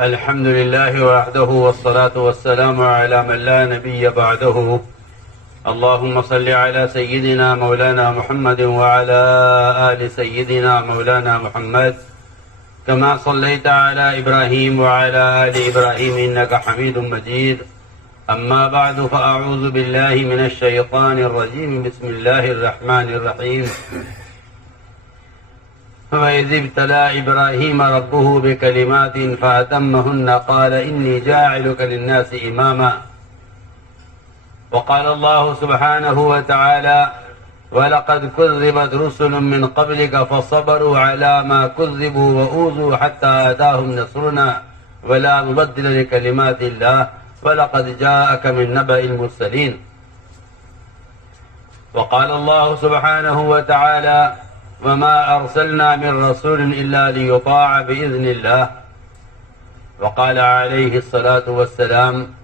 الحمد لله وحده والصلاة والسلام على من لا نبي بعده. اللهم صل على سيدنا مولانا محمد وعلى آل سيدنا مولانا محمد كما صليت على إبراهيم وعلى آل إبراهيم إنك حميد مجيد. أما بعد فأعوذ بالله من الشيطان الرجيم. بسم الله الرحمن الرحيم. وإذ ابتلى إبراهيم ربه بكلمات فأتمهن قال إني جاعلك للناس إماما. وقال الله سبحانه وتعالى ولقد كذبت رسل من قبلك فصبروا على ما كذبوا وأوذوا حتى أتاهم نصرنا ولا مبدل لكلمات الله ولقد جاءك من نبأ المرسلين. وقال الله سبحانه وتعالى وما أرسلنا من رسول إلا ليطاع بإذن الله. وقال عليه الصلاة والسلام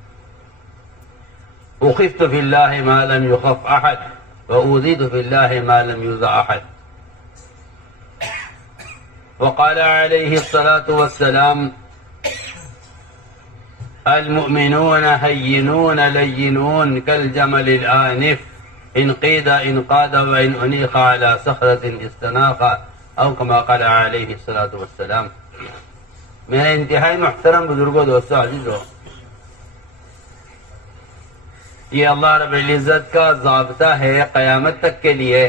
أخفت في الله ما لم يخف أحد وأوذيت في الله ما لم يوذى أحد. وقال عليه الصلاة والسلام المؤمنون هينون لينون كالجمل الآنف إن قيد إن قاد وإن أنيخ على صخرة استناخ أو كما قال عليه الصلاة والسلام. میرے انتہائی محترم بزرگوں، دوستوں، عزیزوں، یہ اللہ رب العزت کا ضابطہ ہے قیامت تک کے لیے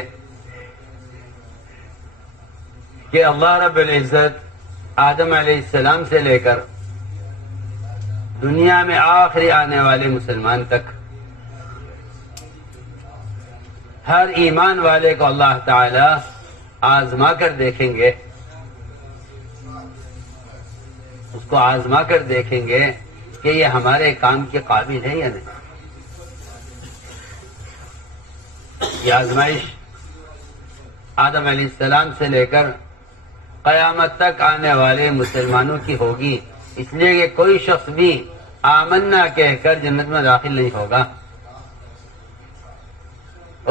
کہ اللہ رب العزت آدم علیہ السلام سے لے کر دنیا میں آخری آنے والے مسلمان تک ہر ایمان والے کو اللہ تعالی آزما کر دیکھیں گے، اس کو آزما کر دیکھیں گے کہ یہ ہمارے کام کے قابل ہے یا نہیں. یہ آزمائش آدم علیہ السلام سے لے کر قیامت تک آنے والے مسلمانوں کی ہوگی، اس لیے کہ کوئی شخص بھی آمنا کہہ کر جنت میں داخل نہیں ہوگا،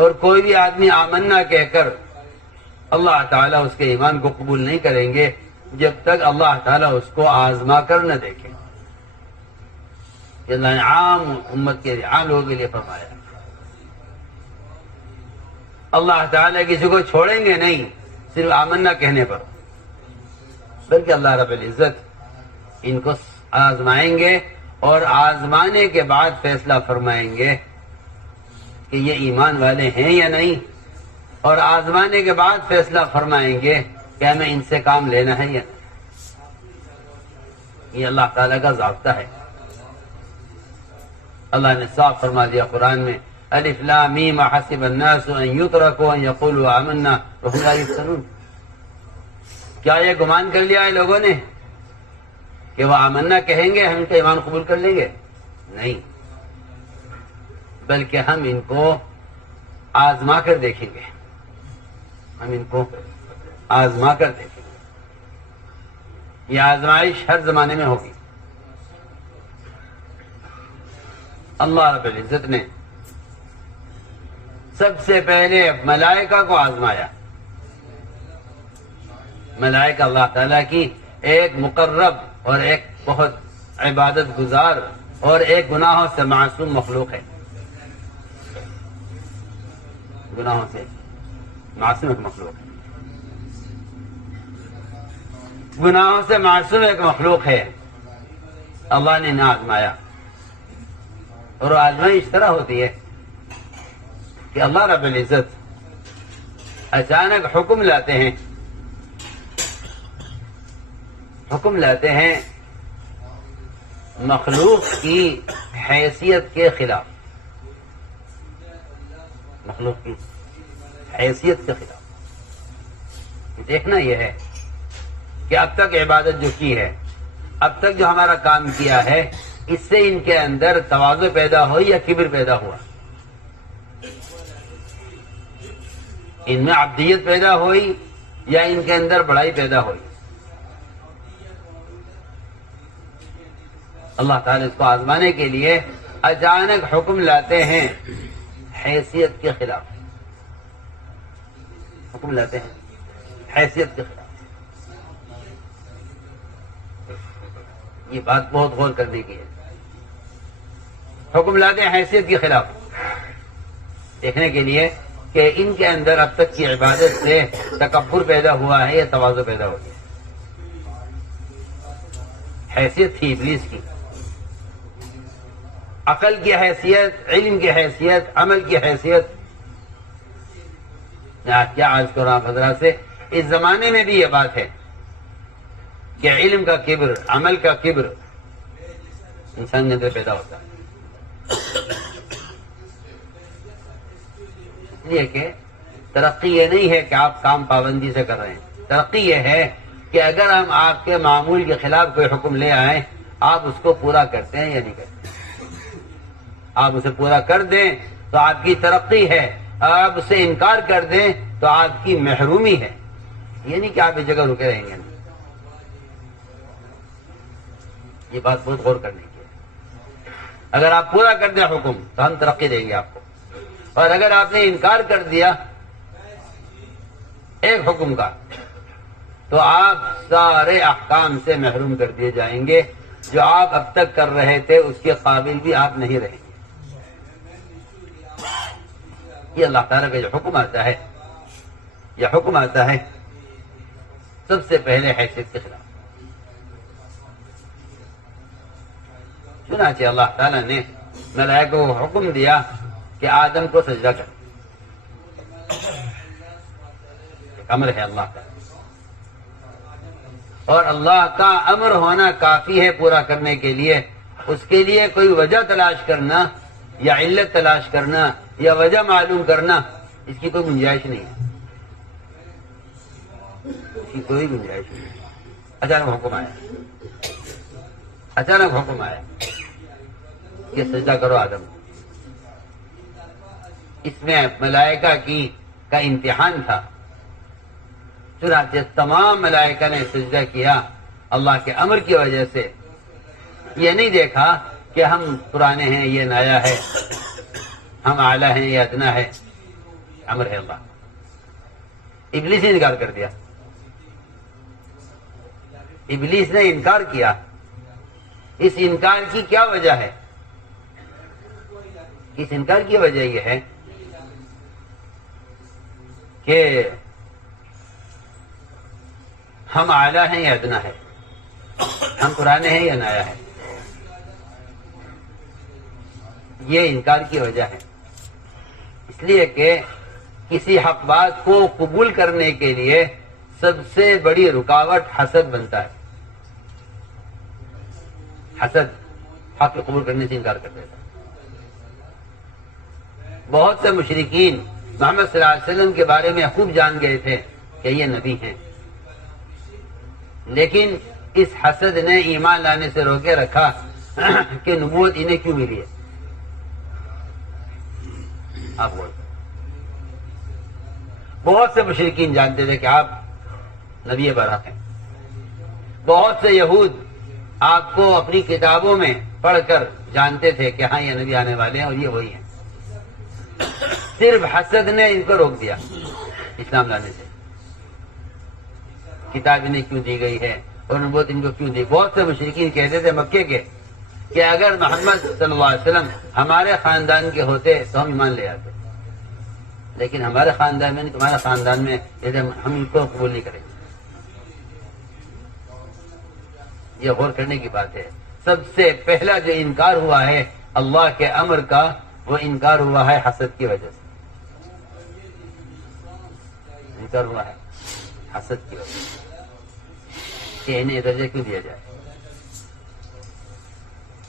اور کوئی بھی آدمی آمنا کہہ کر اللہ تعالیٰ اس کے ایمان کو قبول نہیں کریں گے جب تک اللہ تعالیٰ اس کو آزما کر نہ دیکھیں. اللہ نے عام امت کے لیے، عام لوگوں کے لیے فرمایا اللہ تعالیٰ کسی کو چھوڑیں گے نہیں صرف آمنا کہنے پر، بلکہ اللہ رب العزت ان کو آزمائیں گے اور آزمانے کے بعد فیصلہ فرمائیں گے کہ یہ ایمان والے ہیں یا نہیں، اور آزمانے کے بعد فیصلہ فرمائیں گے کہ ہمیں ان سے کام لینا ہے یا نہیں. یہ اللہ تعالیٰ کا ضابطہ ہے. اللہ نے صاف فرما دیا قرآن میں الف لام میم حسب الناس ان یترکوا ان یقولوا آمنا وهم لا یفتنون. کیا یہ گمان کر لیا ہے لوگوں نے کہ وہ آمنا کہیں گے ہم ان کا ایمان قبول کر لیں گے؟ نہیں، بلکہ ہم ان کو آزما کر دیکھیں گے. ہم ان کو آزما کر دیکھیں گے. یہ آزمائش ہر زمانے میں ہوگی. اللہ رب العزت نے سب سے پہلے ملائکہ کو آزمایا. ملائکہ اللہ تعالیٰ کی ایک مقرب اور ایک بہت عبادت گزار اور ایک گناہوں سے معصوم مخلوق ہے. گناہوں سے معصوم ایک مخلوق ہے. گناہوں سے معصوم ایک مخلوق ہے. اللہ نے انہیں آزمایا، اور وہ آزمائی اس طرح ہوتی ہے کہ اللہ رب العزت اچانک حکم لاتے ہیں، حکم لاتے ہیں مخلوق کی حیثیت کے خلاف، مخلوق کی حیثیت کے خلاف. دیکھنا یہ ہے کہ اب تک عبادت جو کی ہے، اب تک جو ہمارا کام کیا ہے، اس سے ان کے اندر تواضع پیدا ہوئی یا کبر پیدا ہوا، ان میں عبدیت پیدا ہوئی یا ان کے اندر بڑائی پیدا ہوئی. اللہ تعالیٰ اس کو آزمانے کے لیے اچانک حکم لاتے ہیں حیثیت کے خلاف. حکم لاتے ہیں حیثیت کے خلاف. یہ بات بہت غور کرنے کی ہے. حکم لاتے ہیں حیثیت کے خلاف، دیکھنے کے لیے کہ ان کے اندر اب تک کی عبادت سے تکبر پیدا ہوا ہے یا تواضع پیدا ہو گیا. حیثیت تھی ابلیس کی، عقل کی حیثیت، علم کی حیثیت، عمل کی حیثیت. میں کیا عرض کر رہا ہوں حضرات سے، اس زمانے میں بھی یہ بات ہے کہ علم کا کبر، عمل کا کبر انسان کے اندر پیدا ہوتا ہے. اس لیے کہ ترقی یہ نہیں ہے کہ آپ کام پابندی سے کر رہے ہیں، ترقی یہ ہے کہ اگر ہم آپ کے معمول کے خلاف کوئی حکم لے آئیں، آپ اس کو پورا کرتے ہیں یا نہیں کرتے. آپ اسے پورا کر دیں تو آپ کی ترقی ہے، آپ اسے انکار کر دیں تو آپ کی محرومی ہے. یہ نہیں کہ آپ اس جگہ رکے رہیں گے. یہ بات بہت غور کرنے کی ہے. اگر آپ پورا کر دیں حکم تو ہم ترقی دیں گے آپ کو، اور اگر آپ نے انکار کر دیا ایک حکم کا تو آپ سارے احکام سے محروم کر دیے جائیں گے. جو آپ اب تک کر رہے تھے اس کے قابل بھی آپ نہیں رہیں گے. یہ اللہ تعالیٰ کا جو حکم آتا ہے، یہ حکم آتا ہے سب سے پہلے حیثیت کے خلاف. چنانچہ اللہ تعالیٰ نے ملائکہ کو حکم دیا کہ آدم کو سجدہ کر. ایک امر ہے اللہ کا، اور اللہ کا امر ہونا کافی ہے پورا کرنے کے لیے. اس کے لیے کوئی وجہ تلاش کرنا یا علت تلاش کرنا یا وجہ معلوم کرنا، اس کی کوئی گنجائش نہیں ہے. اس کی کوئی گنجائش نہیں ہے. اچانک حکم آیا، اچانک حکم آیا کہ سجدہ کرو آدم. اس میں ملائکہ کا امتحان تھا. چنانچہ تمام ملائکہ نے سجدہ کیا اللہ کے امر کی وجہ سے. یہ نہیں دیکھا کہ ہم پرانے ہیں یہ نیا ہے، ہم اعلیٰ ہیں یہ ادنا ہے. امر ہے اللہ. ابلیس نے انکار کر دیا. ابلیس نے انکار کیا. اس انکار کی کیا وجہ ہے؟ اس انکار کی وجہ یہ ہے کہ ہم اعلیٰ ہیں یا ادنا ہے، ہم پرانے ہیں یا نیا ہے. یہ انکار کی وجہ ہے. اس لیے کہ کسی حق بات کو قبول کرنے کے لیے سب سے بڑی رکاوٹ حسد بنتا ہے. حسد حق قبول کرنے سے انکار کر دیتا. بہت سے مشرکین محمد صلی اللہ علیہ وسلم کے بارے میں خوب جان گئے تھے کہ یہ نبی ہیں، لیکن اس حسد نے ایمان لانے سے روکے رکھا کہ نبوت انہیں کیوں ملی ہے. آپ بولتے بہت سے مشرکین جانتے تھے کہ آپ نبی برحق ہیں. بہت سے یہود آپ کو اپنی کتابوں میں پڑھ کر جانتے تھے کہ ہاں یہ نبی آنے والے ہیں اور یہ وہی ہیں. صرف حسد نے ان کو روک دیا اسلام لانے سے. کتاب انہیں کیوں دی گئی ہے اور نبوت ان کو کیوں دی. بہت سے مشرکین کہتے تھے مکے کے کہ اگر محمد صلی اللہ علیہ وسلم ہمارے خاندان کے ہوتے تو ہم ایمان لے آتے، لیکن ہمارے خاندان میں نہیں، تمہارے خاندان میں ہم ان کو قبول نہیں کریں گے. یہ غور کرنے کی بات ہے. سب سے پہلا جو انکار ہوا ہے اللہ کے امر کا، وہ انکار ہوا ہے حسد کی وجہ سے. انکار ہوا ہے حسد کی وجہ سے کہ انہیں درجہ کیوں دیا جائے.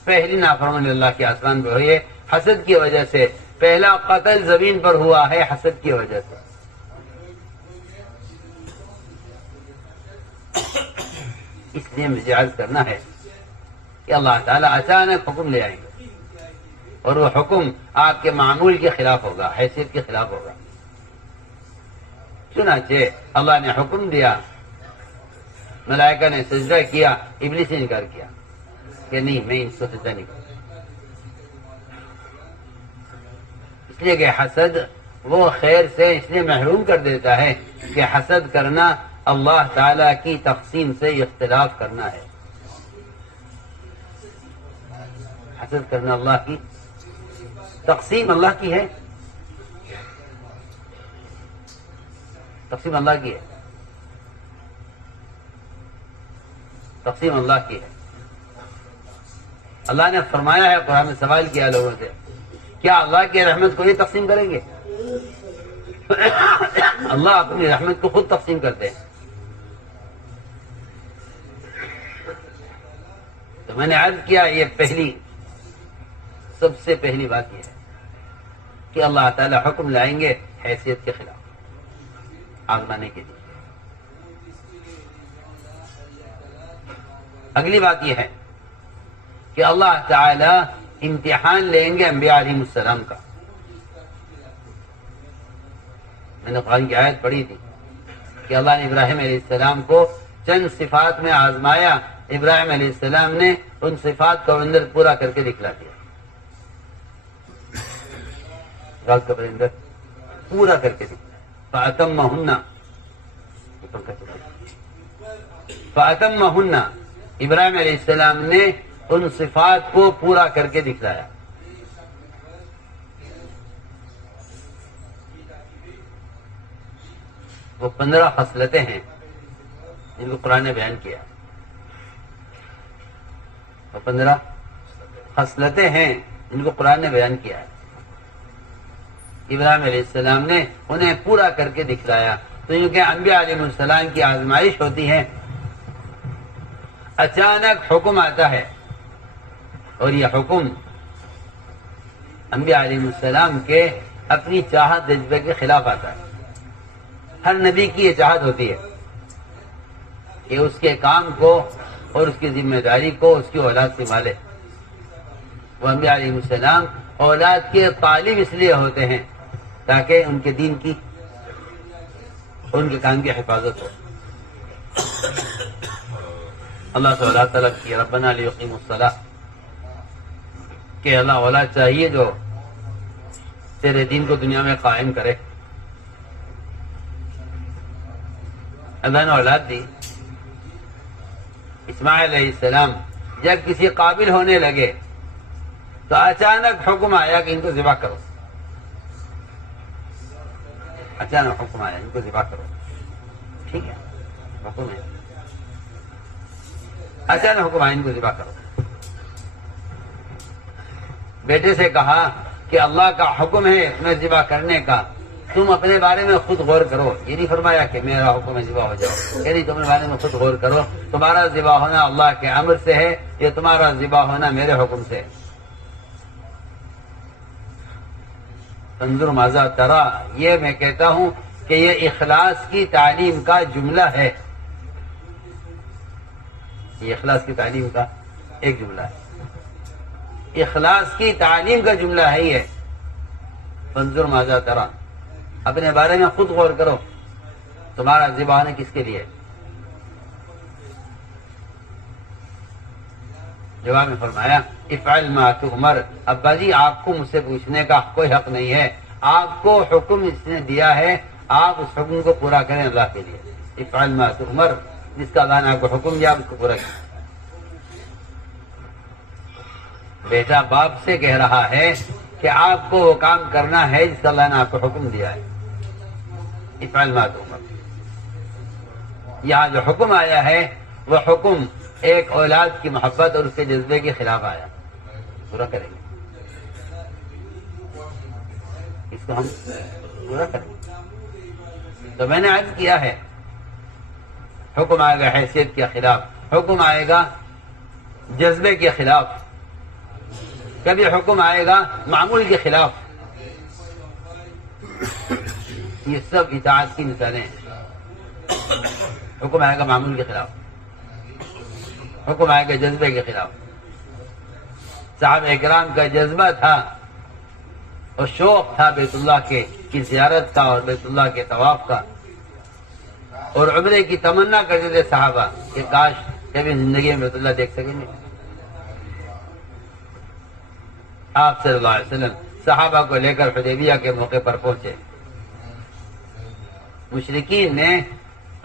پہلی نافرمانی اللہ کے آسمان پہ ہوئی ہے حسد کی وجہ سے. پہلا قتل زمین پر ہوا ہے حسد کی وجہ سے. اس لیے مجھے عرض کرنا ہے کہ اللہ تعالیٰ اچانک حکم لے آئیں گے اور وہ حکم آپ کے معمول کے خلاف ہوگا، حیثیت کے خلاف ہوگا. چنانچہ اللہ نے حکم دیا، ملائکہ نے سجدہ کیا، ابلیس نے انکار کیا کہ نہیں میں ان کو سجدہ نہیں کروں. اس لیے کہ حسد وہ خیر سے اس لیے محروم کر دیتا ہے کہ حسد کرنا اللہ تعالی کی تقسیم سے اختلاف کرنا ہے. حسد کرنا اللہ کی تقسیم اللہ کی ہے، تقسیم اللہ کی ہے، تقسیم اللہ کی ہے۔ اللہ نے فرمایا ہے، قرآن میں سوال کیا لوگوں سے، کیا اللہ کی رحمت کو یہ تقسیم کریں گے؟ اللہ اپنی رحمت کو خود تقسیم کرتے ہیں۔ تو میں نے عرض کیا، یہ سب سے پہلی بات یہ ہے کہ اللہ تعالی حکم لائیں گے حیثیت کے خلاف آزمانے کے لیے۔ اگلی بات یہ ہے کہ اللہ تعالی امتحان لیں گے انبیاء علیہ السلام کا۔ میں نے قرآن کی آیت پڑھی تھی کہ اللہ نے ابراہیم علیہ السلام کو چند صفات میں آزمایا، ابراہیم علیہ السلام نے ان صفات کو اندر پورا کر کے دکھلا دیا، رات کے اندر پورا کر کے دکھلا۔ فَأَتَمَّهُنَّ ابراہیم علیہ السلام نے ان صفات کو پورا کر کے دکھلایا۔ وہ 15 خصلتیں ہیں جن کو قرآن نے بیان کیا، وہ 15 خصلتیں ہیں جن کو قرآن نے بیان کیا ہے۔ ابراہیم علیہ السلام نے انہیں پورا کر کے دکھلایا۔ تو کیونکہ انبیاء علیہ السلام کی آزمائش ہوتی ہے، اچانک حکم آتا ہے، اور یہ حکم انبیاء علیہ السلام کے اپنی چاہت جذبے کے خلاف آتا ہے۔ ہر نبی کی یہ چاہت ہوتی ہے کہ اس کے کام کو اور اس کی ذمہ داری کو اس کی اولاد سنبھالے۔ وہ انبیاء علیہ السلام اولاد کے طالب اس لیے ہوتے ہیں تاکہ ان کے دین کی اور ان کے کام کی حفاظت ہو۔ اللہ سے اولاد طلب کی، ربنا لیقیموا الصلاۃ، کہ اللہ اولاد چاہیے جو تیرے دین کو دنیا میں قائم کرے۔ اللہ نے اولاد دی۔ اسماعیل علیہ السلام جب کسی قابل ہونے لگے تو اچانک حکم آیا کہ ان کو ذبح کرو، اچانک حکم آیا ان کو ذبح کرو۔ ٹھیک ہے، حکم ہے، اچانک حکم آیا ان کو ذبح کرو۔ بیٹے سے کہا کہ اللہ کا حکم ہے میں ذبح کرنے کا، تم اپنے بارے میں خود غور کرو۔ یہ نہیں فرمایا کہ میرا حکم ہے ذبح ہو جاؤ، یعنی تم اپنے بارے میں خود غور کرو، تمہارا ذبح ہونا اللہ کے امر سے ہے یا تمہارا ذبح ہونا میرے حکم سے ہے۔ انظر ماذا ترى، یہ میں کہتا ہوں کہ یہ اخلاص کی تعلیم کا جملہ ہے، یہ اخلاص کی تعلیم کا ایک جملہ ہے، اخلاص کی تعلیم کا جملہ ہے یہ۔ انظر ماذا ترى، اپنے بارے میں خود غور کرو، تمہارا ذبح ہونا کس کے لیے؟ جواب میں فرمایا افعل ما تؤمر، ابا جی آپ کو مجھ سے پوچھنے کا کوئی حق نہیں ہے، آپ کو حکم اس نے دیا ہے، آپ اس حکم کو پورا کریں اللہ کے لیے۔ افعل ما تؤمر، جس کا اللہ نے آپ کو حکم دیا آپ اس کو پورا کریں۔ بیٹا باپ سے کہہ رہا ہے کہ آپ کو وہ کام کرنا ہے جس کا اللہ نے آپ کو حکم دیا ہے۔ افعل ما تؤمر، یہاں جو حکم آیا ہے وہ حکم ایک اولاد کی محبت اور اس کے جذبے کے خلاف آیا، پورا کریں گے اس کو، ہم پورا کریں گے۔ تو میں نے عرض کیا ہے حکم آئے گا حیثیت کے خلاف، حکم آئے گا جذبے کے خلاف، کبھی حکم آئے گا معمول کے خلاف۔ یہ سب اطاعت کی مثالیں ہیں۔ حکم آئے گا معمول کے خلاف، حکم آئے گا جذبے کے خلاف۔ صحابہ کرام کا جذبہ تھا اور شوق تھا بیت اللہ کی زیارت کا اور بیت اللہ کے طواف کا، اور عمرے کی تمنا کرتے تھے صحابہ کہ کاش کبھی زندگی میں بیت اللہ دیکھ سکیں گے۔ آپ صلی اللہ علیہ وسلم صحابہ کو لے کر حدیبیہ کے موقع پر پہنچے، مشرکین نے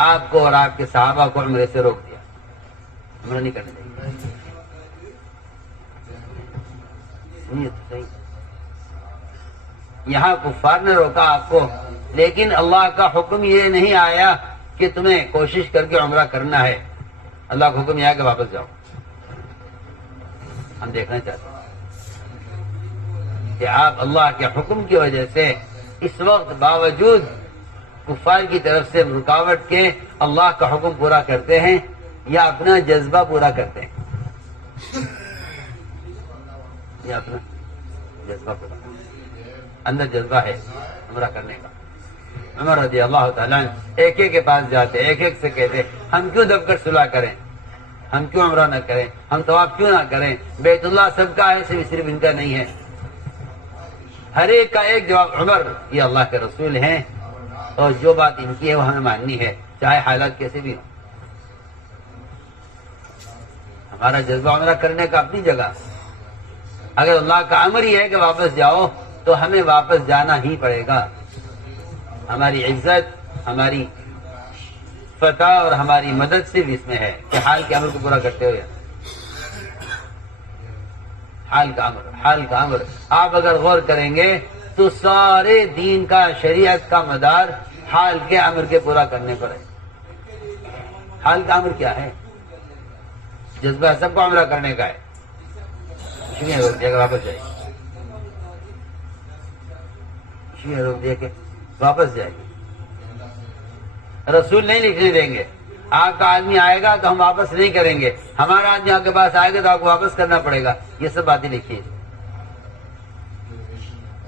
آپ کو اور آپ کے صحابہ کو عمرے سے روک دیا، عمرہ نہیں کرنے دیں۔ سنیے تو صحیح، یہاں کفار نے روکا آپ کو، لیکن اللہ کا حکم یہ نہیں آیا کہ تمہیں کوشش کر کے عمرہ کرنا ہے، اللہ کا حکم یہ ہے کہ واپس جاؤ۔ ہم دیکھنا چاہتے ہیں کہ آپ اللہ کے حکم کی وجہ سے اس وقت باوجود کفار کی طرف سے رکاوٹ کے اللہ کا حکم پورا کرتے ہیں یا اپنا جذبہ پورا کرتے ہیں، یا اپنا جذبہ پورا کرتے ہیں۔ اندر جذبہ ہے عمرہ کرنے کا۔ عمر رضی اللہ تعالیٰ ایک ایک کے پاس جاتے، ایک ایک سے کہتے ہم کیوں دب کر صلح کریں، ہم کیوں عمرہ نہ کریں، ہم طواف کیوں نہ کریں، بیت اللہ سب کا ہے، صرف ان کا نہیں ہے۔ ہر ایک کا ایک جواب، عمر یہ اللہ کے رسول ہیں اور جو بات ان کی ہے وہ ہمیں ماننی ہے، چاہے حالات کیسے بھی ہوں۔ ہمارا جذبہ عمرہ کرنے کا اپنی جگہ، اگر اللہ کا امر ہی ہے کہ واپس جاؤ تو ہمیں واپس جانا ہی پڑے گا۔ ہماری عزت، ہماری فتح اور ہماری مدد صرف اس میں ہے کہ حال کے امر کو پورا کرتے ہوئے، حال کا امر آپ اگر غور کریں گے تو سارے دین کا، شریعت کا مدار حال کے امر کے پورا کرنے پر ہے۔ حال کا امر کیا ہے؟ جذبہ سب کو عمرہ کرنے کا ہے، اس لیے روک دیا کہ واپس جائے، اس لیے روک دیا کہ واپس جائے۔ رسول نہیں لکھنے دیں گے، آپ کا آدمی آئے گا تو ہم واپس نہیں کریں گے، ہمارا آدمی آپ کے پاس آئے گا تو آپ کو واپس کرنا پڑے گا، یہ سب باتیں لکھی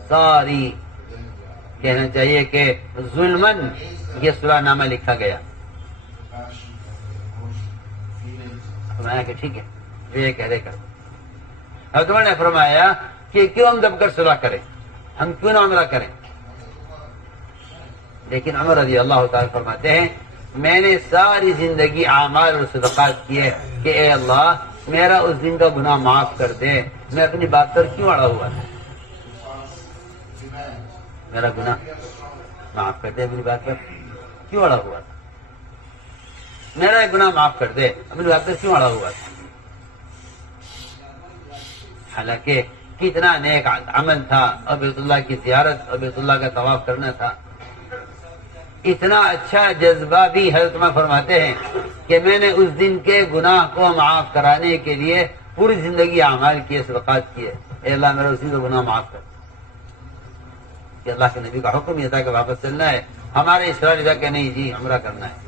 ساری کہنا چاہیے کہ ظلمن یہ صلح نامہ لکھا گیا۔ فرمایا کہ ٹھیک ہے جو یہ کہہ رہے کر۔ حکمر نے فرمایا کہ کیوں ہم دب کر صلح کریں، ہم کیوں نہ عمرہ کریں؟ لیکن عمر رضی اللہ تعالیٰ فرماتے ہیں میں نے ساری زندگی اعمال اور صدقات کیے کہ اے اللہ میرا اس دن کا گناہ معاف کر دے، میں اپنی بات پر کیوں اڑا ہوا تھا، میرا گناہ معاف کر دے، اپنی بات پر کیوں اڑا ہوا تھا، میرا گناہ معاف کر دے، اپنی بات پر کیوں اڑا ہوا تھا۔ حالانکہ کتنا نیک عمل تھا، اور بیت اللہ کی زیارت اور بیت اللہ کا طواف کرنا تھا، اتنا اچھا جذبہ بھی حضرت عمر فرماتے ہیں کہ میں نے اس دن کے گناہ کو معاف کرانے کے لیے پوری زندگی اعمال کیے، صدقات کیے، اے اللہ میرا اس دن کا گناہ معاف کر۔ کہ اللہ کے نبی کا حکم یہ تھا کہ واپس چلنا ہے، ہمارے اسرار تھا کہ نہیں جی عمرہ کرنا ہے۔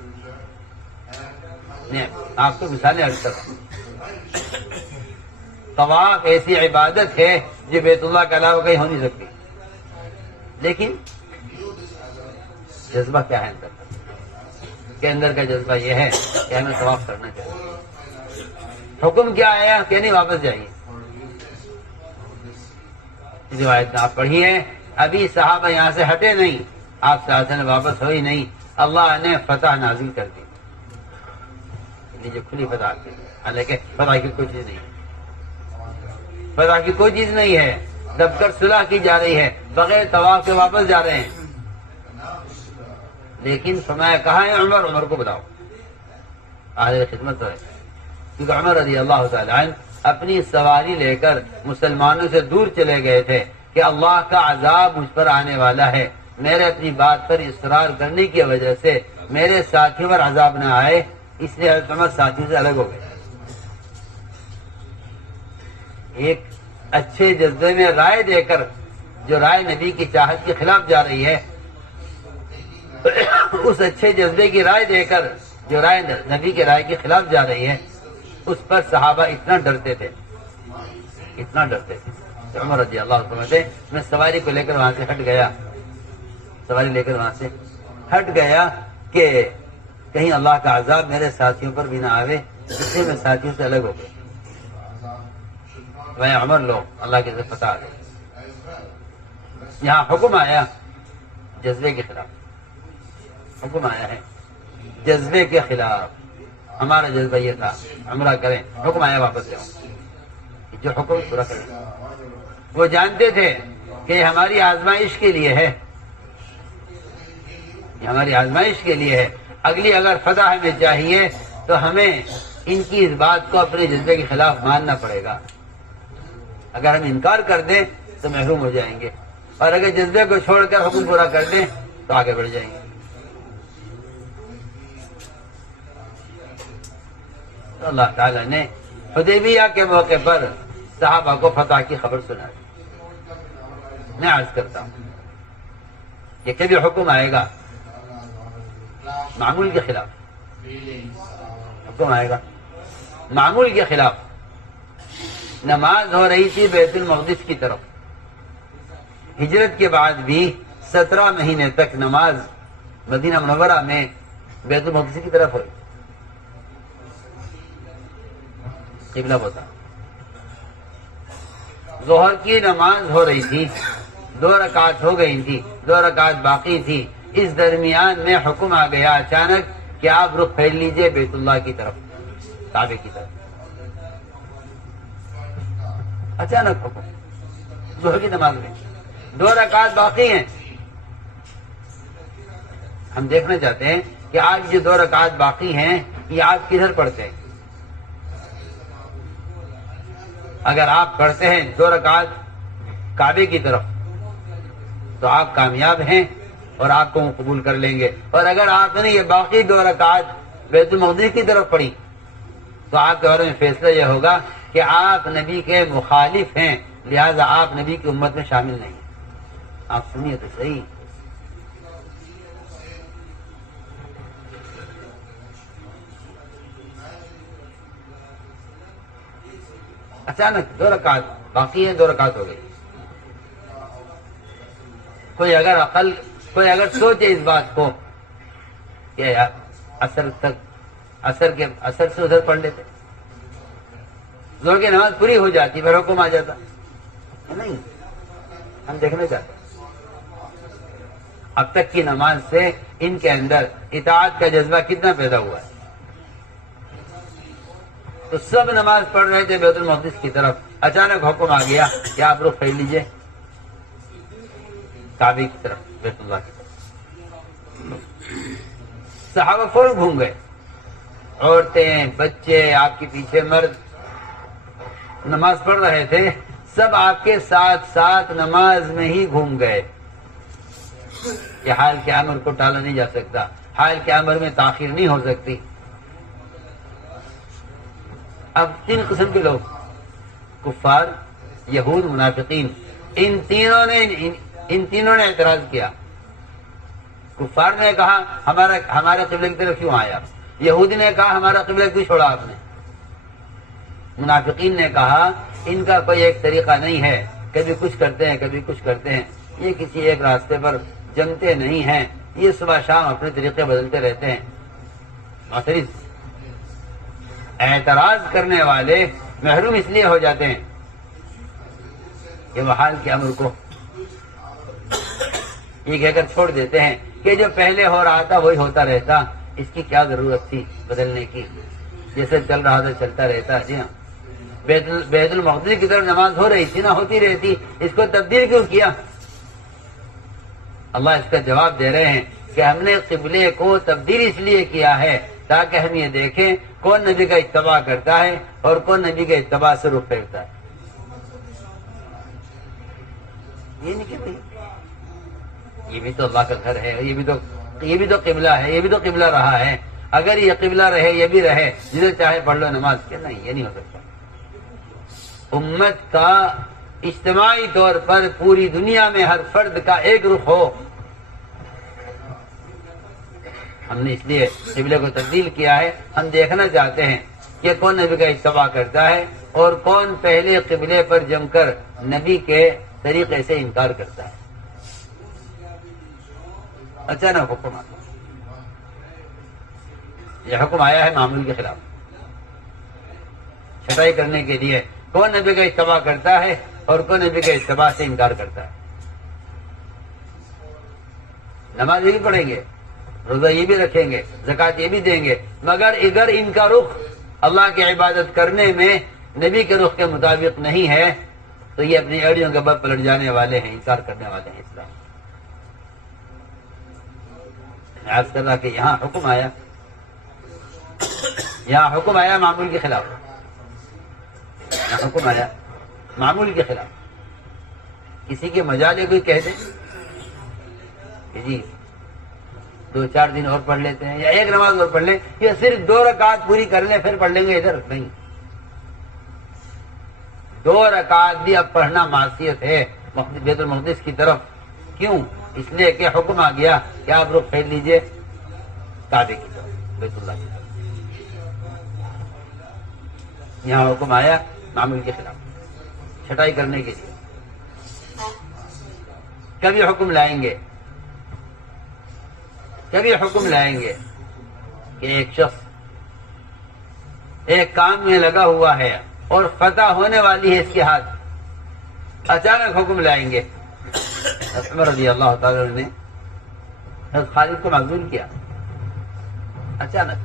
آپ کو مثالیں عرض کر رہا ہوں، طواف ایسی عبادت ہے جو بیت اللہ کے علاوہ کہیں ہو نہیں سکتی، لیکن جذبہ کیا ہے اندر کے اندر کا جذبہ یہ ہے کہ ہمیں طواف کرنا چاہیے۔ حکم کیا آیا کہ نہیں واپس جائیے، روایت آپ پڑھیے، ابھی صحابہ یہاں سے ہٹے نہیں، آپ سے واپس ہوئی نہیں، اللہ نے فتح نازل کر دی، جو کھلی فتح آتی ہے، حالانکہ فتح کی کوئی چیز نہیں ہے، فتح کی کوئی چیز نہیں ہے، دب کر صلح کی جا رہی ہے، بغیر طواف کے واپس جا رہے ہیں۔ لیکن فرمایا کہاں ہے عمر، عمر کو بتاؤ، حاضر خدمت تو ہے، کیونکہ عمر رضی اللہ تعالیٰ عنہ اپنی سواری لے کر مسلمانوں سے دور چلے گئے تھے کہ اللہ کا عذاب مجھ پر آنے والا ہے، میرے اپنی بات پر اصرار کرنے کی وجہ سے میرے ساتھیوں پر عذاب نہ آئے، اس لیے حضرت عمر ساتھیوں سے الگ ہو گئے۔ ایک اچھے جذبے میں رائے دے کر، جو رائے نبی کی چاہت کے خلاف جا رہی ہے، اس اچھے جذبے کی رائے دے کر جو رائے نبی کے رائے کے خلاف جا رہی ہے، اس پر صحابہ اتنا ڈرتے تھے، اتنا ڈرتے تھے کہ عمر رضی اللہ عنہ سے میں سواری کو لے کر وہاں سے ہٹ گیا، سواری لے کر وہاں سے ہٹ گیا کہ کہیں اللہ کا عذاب میرے ساتھیوں پر بھی نہ آوے، اس لیے میں ساتھیوں سے الگ ہو گیا۔ میں عمر لو اللہ کے فتح آ گئی۔ یہاں حکم آیا جذبے کے خلاف، حکم آیا ہے جذبے کے خلاف، ہمارا جذبہ یہ تھا عمرہ کریں، حکم آیا واپس جاؤ، جو حکم پورا کریں۔ وہ جانتے تھے کہ یہ ہماری آزمائش کے لیے ہے، یہ ہماری آزمائش کے لیے ہے، اگلی اگر فتح ہمیں چاہیے تو ہمیں ان کی اس بات کو اپنے جذبے کے خلاف ماننا پڑے گا، اگر ہم انکار کر دیں تو محروم ہو جائیں گے، اور اگر جذبے کو چھوڑ کر حکم پورا کر دیں تو آگے بڑھ جائیں گے۔ تو اللہ تعالیٰ نے حدیبیہ کے موقع پر صحابہ کو فتح کی خبر سنائی۔ میں عرض کرتا ہوں کہ کبھی حکم آئے گا معمول کے خلاف، حکم آئے گا معمول کے خلاف۔ نماز ہو رہی تھی بیت المقدس کی طرف، ہجرت کے بعد بھی 17 مہینے تک نماز مدینہ منورہ میں بیت المقدس کی طرف ہوئی، قبلہ ہوتا۔ ظہر کی نماز ہو رہی تھی، 2 رکعت ہو گئی تھی، 2 رکعت باقی تھی، اس درمیان میں حکم آ گیا اچانک کہ آپ رخ پھیر لیجئے بیت اللہ کی طرف، کعبے کی طرف۔ اچانک حکم، ظہر کی نماز میں 2 رکعت باقی ہیں۔ ہم دیکھنا چاہتے ہیں کہ آج جو 2 رکعت باقی ہیں یہ آپ کدھر پڑھتے ہیں؟ اگر آپ پڑھتے ہیں 2 رکعت کعبے کی طرف تو آپ کامیاب ہیں اور آپ کو قبول کر لیں گے، اور اگر آپ نے یہ باقی 2 رکعت بیت المقدس کی طرف پڑھی تو آپ کے بارے میں فیصلہ یہ ہوگا کہ آپ نبی کے مخالف ہیں، لہذا آپ نبی کی امت میں شامل نہیں ہیں۔ آپ سنیے تو صحیح، اچانک 2 رکعت باقی ہیں، 2 رکعت ہو گئی۔ کوئی اگر سوچے اس بات کو کہ یار اثر سے ادھر پڑھ لیتے، ظہر کی نماز پوری ہو جاتی، پھر حکم آ جاتا۔ نہیں، ہم دیکھنا چاہتے ہیں اب تک کی نماز سے ان کے اندر اطاعت کا جذبہ کتنا پیدا ہوا ہے۔ تو سب نماز پڑھ رہے تھے بیت المقدس کی طرف، اچانک حکم آ گیا کہ آپ رخ پھیر لیجئے کعبے کی طرف، بیت اللہ کی طرف۔ صحابہ فوراً گھوم گئے، عورتیں، بچے، آپ کے پیچھے مرد نماز پڑھ رہے تھے، سب آپ کے ساتھ ساتھ نماز میں ہی گھوم گئے۔ کہ حال کے امر کو ٹالا نہیں جا سکتا، حال کے امر میں تاخیر نہیں ہو سکتی۔ اب 3 قسم کے لوگ، کفار، یہود، منافقین، ان تینوں نے اعتراض کیا۔ کفار نے کہا ہمارے قبلے کی طرف کیوں آیا؟ یہودی نے کہا ہمارا قبلہ کیوں چھوڑا آپ نے؟ منافقین نے کہا ان کا کوئی ایک طریقہ نہیں ہے، کبھی کچھ کرتے ہیں کبھی کچھ کرتے ہیں، یہ کسی ایک راستے پر جمتے نہیں ہیں، یہ صبح شام اپنے طریقے بدلتے رہتے ہیں۔ معترض، اعتراض کرنے والے محروم اس لیے ہو جاتے ہیں کہ وہ حال کے امر کو یہ کہہ کر چھوڑ دیتے ہیں کہ جو پہلے ہو رہا تھا وہی ہوتا رہتا، اس کی کیا ضرورت تھی بدلنے کی، جیسے چل رہا تھا چلتا رہتا۔ جی ہاں، بیت المقدس کی طرف نماز ہو رہی تھی نا، ہوتی رہتی، اس کو تبدیل کیوں کیا؟ اللہ اس کا جواب دے رہے ہیں کہ ہم نے قبلے کو تبدیل اس لیے کیا ہے تاکہ ہم یہ دیکھیں کون نبی کا اتباع کرتا ہے اور کون نبی کے اتباع سے رخ پھیرتا ہے۔ یہ نہیں کہ بھائی یہ بھی تو اللہ کا گھر ہے، یہ بھی تو قبلہ ہے، یہ بھی تو قبلہ رہا ہے، اگر یہ قبلہ رہے یہ بھی رہے، جدھر چاہے پڑھ لو نماز کے۔ نہیں، یہ نہیں ہو سکتا۔ امت کا اجتماعی طور پر پوری دنیا میں ہر فرد کا ایک رخ ہو، ہم نے اس لیے قبلے کو تبدیل کیا ہے۔ ہم دیکھنا چاہتے ہیں کہ کون نبی کا اتباع کرتا ہے اور کون پہلے قبلے پر جم کر نبی کے طریقے سے انکار کرتا ہے۔ اچانک حکم آتا، یہ حکم آیا ہے معمول کے خلاف، چھٹائی کرنے کے لیے کون نبی کا اتباع کرتا ہے اور کون نبی کے اتباع سے انکار کرتا ہے۔ نماز یہ بھی پڑھیں گے، روزہ یہ بھی رکھیں گے، زکوٰۃ یہ بھی دیں گے، مگر اگر ان کا رخ اللہ کی عبادت کرنے میں نبی کے رخ کے مطابق نہیں ہے تو یہ اپنی ایڑیوں کے بل پلٹ جانے والے ہیں، انکار کرنے والے ہیں اسلام۔ عرض کر رہا کہ یہاں حکم آیا معمول کے خلاف، یہاں حکم آیا معمول کے خلاف. کسی کے مجالے کوئی کہہ دیں کہ جی 2-4 دن اور پڑھ لیتے ہیں یا ایک نماز اور پڑھ لیں یا صرف 2 رکعت پوری کر لیں پھر پڑھ لیں گے, ادھر نہیں. 2 رکعت بھی اب پڑھنا معصیت ہے بیت المقدس کی طرف. کیوں؟ اس لیے کہ حکم آ گیا کہ آپ رخ پھیر لیجئے کعبے کی طرف, بیت اللہ کی طرف. یہاں حکم آیا معمول کے خلاف چھٹائی کرنے کے لیے. کبھی حکم لائیں گے کہ ایک شخص ایک کام میں لگا ہوا ہے اور فتح ہونے والی ہے اس کے ہاتھ, اچانک حکم لائیں گے. عمر رضی اللہ تعالی عنہ نے حضرت خالد کو معزول کیا. اچانک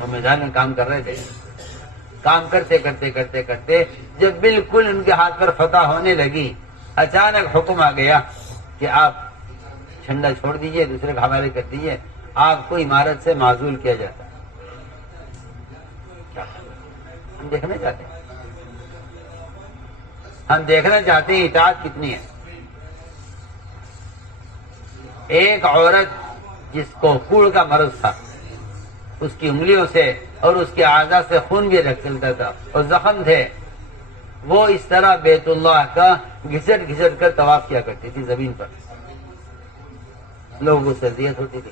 وہ میدان میں کام کر رہے تھے, کام کرتے کرتے جب بالکل ان کے ہاتھ پر فتح ہونے لگی, اچانک حکم آ گیا کہ آپ جھنڈا چھوڑ دیجئے, دوسرے کے حوالے کر دیجئے, آپ کو عمارت سے معزول کیا جاتا ہے. ہم دیکھنا چاہتے ہیں اطاعت کتنی ہے. ایک عورت جس کو کوڑ کا مرض تھا, اس کی انگلیوں سے اور اس کے اعضاء سے خون بھی نکلتا تھا اور زخم تھے, وہ اس طرح بیت اللہ کا گھسٹ کر طواف کیا کرتی تھی زمین پر. لوگوں کو اذیت ہوتی تھی.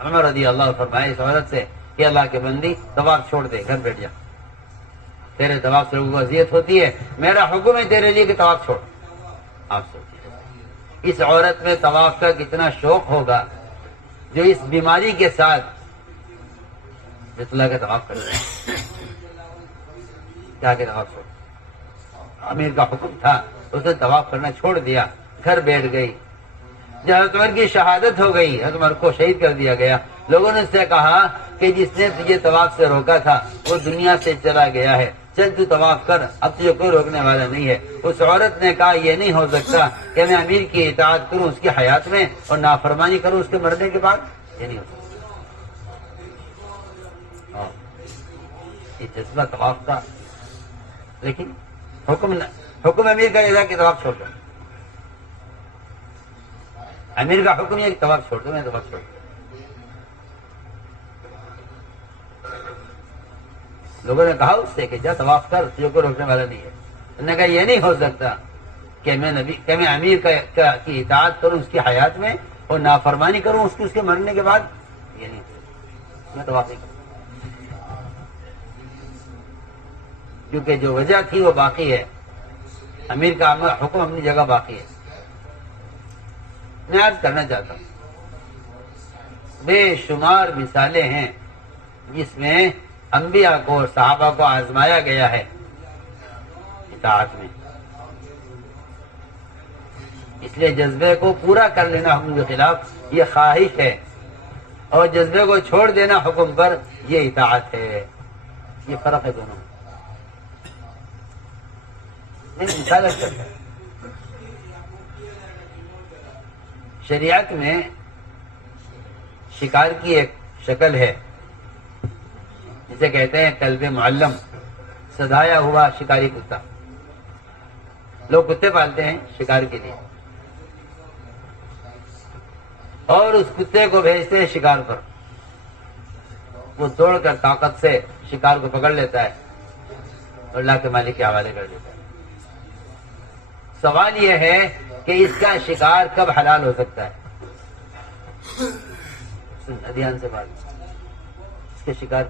عمر رضی اللہ فرمائے اس عورت سے کہ اللہ کے بندی طواف چھوڑ دے, گھر بیٹھ جا, تیرے طواف سے لوگوں کو اذیت ہوتی ہے, میرا حکم ہے تیرے لیے کہ طواف چھوڑ. آپ سوچیے اس عورت میں طواف کا کتنا شوق ہوگا جو اس بیماری کے ساتھ بیت اللہ کا طواف کر رہے ہیں. کیا کہ طواف چھوڑ, امیر کا حکم تھا, اس نے طواف کرنا چھوڑ دیا, گھر بیٹھ گئی. جب حضرت عمر کی شہادت ہو گئی, حضرت عمر کو شہید کر دیا گیا, لوگوں نے اس سے کہا کہ جس نے تجھے طواف سے روکا تھا وہ دنیا سے چلا گیا ہے, چل تو طواف کر, اب تجھے کوئی روکنے والا نہیں ہے. اس عورت نے کہا یہ نہیں ہو سکتا کہ میں امیر کی اطاعت کروں اس کی حیات میں اور نافرمانی کروں اس کے مرنے کے بعد, یہ نہیں ہو سکتا. یہ جذبہ طواف کا, لیکن حکم امیر کا یہ تھا کہ طواف چھوڑ دو. امیر کا حکم یہ کہ طواف چھوڑ دو, میں طواف چھوڑ دوں. لوگوں نے کہا اس سے کہ جا طواف کر, تجھے کوئی روکنے والا نہیں ہے. انہوں نے کہا یہ نہیں ہو سکتا کہ میں امیر کی اطاعت کروں اس کی حیات میں اور نافرمانی کروں اس کے مرنے کے بعد, یہ نہیں ہو سکتا, میں طواف نہیں کروں. کیونکہ جو وجہ تھی وہ باقی ہے, امیر کا حکم اپنی جگہ باقی ہے. میں عرض کرنا چاہتا ہوں بے شمار مثالیں ہیں جس میں انبیاء کو اور صحابہ کو آزمایا گیا ہے اطاعت میں. اس لیے جذبے کو پورا کر لینا حکم کے خلاف یہ خواہش ہے, اور جذبے کو چھوڑ دینا حکم پر یہ اطاعت ہے. یہ فرق ہے دونوں میں. مثال کرتا ہے, شریعت میں شکار کی ایک شکل ہے جسے کہتے ہیں کلب معلم, سدھایا ہوا شکاری کتا. لوگ کتے پالتے ہیں شکار کے لیے اور اس کتے کو بھیجتے ہیں شکار پر. وہ دوڑ کر طاقت سے شکار کو پکڑ لیتا ہے اور اللہ کے مالک کے حوالے کر دیتا ہے. سوال یہ ہے کہ اس کا شکار کب حلال ہو سکتا ہے؟ دھیان سے بات, اس کے شکار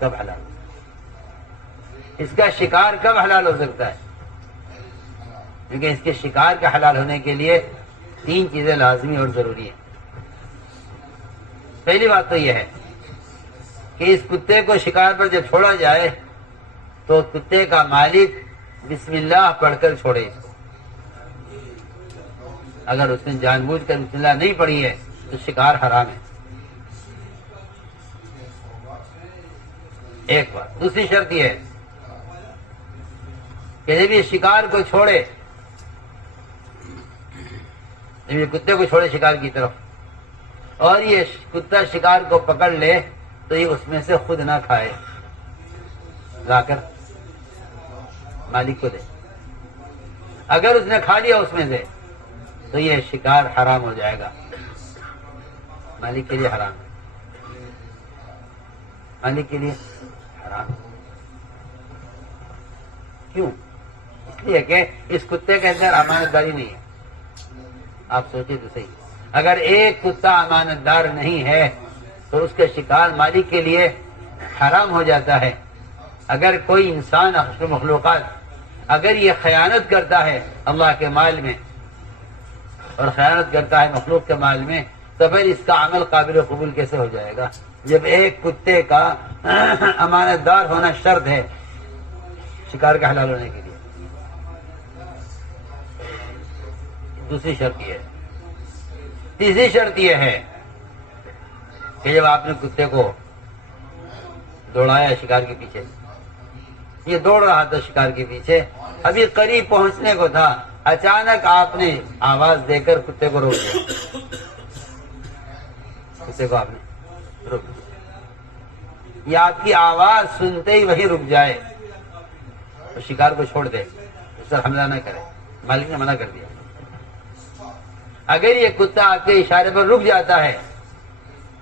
کب حلال, اس کا شکار کب حلال ہو سکتا ہے؟ کیونکہ اس کے شکار کا حلال ہونے کے لیے 3 چیزیں لازمی اور ضروری ہیں. پہلی بات تو یہ ہے کہ اس کتے کو شکار پر جب چھوڑا جائے تو کتے کا مالک بسم اللہ پڑھ کر چھوڑے اس کو. اگر اس نے جان بوجھ کر بسم اللہ نہیں پڑھی ہے تو شکار حرام ہے. ایک بات. دوسری شرط یہ ہے کہ جب یہ شکار کو چھوڑے, جب یہ کتے کو چھوڑے شکار کی طرف اور یہ کتا شکار کو پکڑ لے تو یہ اس میں سے خود نہ کھائے, لا کر مالک کو دے. اگر اس نے کھا لیا اس میں سے تو یہ شکار حرام ہو جائے گا، مالک کے لیے حرام ہے، مالک کے لیے حرام. کیوں؟ اس لیے کہ اس کتے کے اندر امانت داری نہیں ہے. آپ سوچیں تو صحیح، اگر ایک کتا امانت دار نہیں ہے تو اس کا شکار مالک کے لیے حرام ہو جاتا ہے. اگر کوئی انسان مخلوقات اگر یہ خیانت کرتا ہے اللہ کے مال میں اور خیانت کرتا ہے مخلوق کے مال میں تو پھر اس کا عمل قابل قبول کیسے ہو جائے گا؟ جب ایک کتے کا امانت دار ہونا شرط ہے شکار کا حلال ہونے کے لیے. دوسری شرط یہ ہے. تیسری شرط یہ ہے کہ جب آپ نے کتے کو دوڑایا شکار کے پیچھے، یہ دوڑ رہا تھا شکار کے پیچھے، ابھی قریب پہنچنے کو تھا، اچانک آپ نے آواز دے کر کتے کو روک دیا. کتے کو آپ نے روک دیا. یہ آپ کی آواز سنتے ہی وہی رک جائے تو شکار کو چھوڑ دے، اس پر حملہ نہ کرے. مالک نے منع کر دیا. اگر یہ کتا آپ کے اشارے پر رک جاتا ہے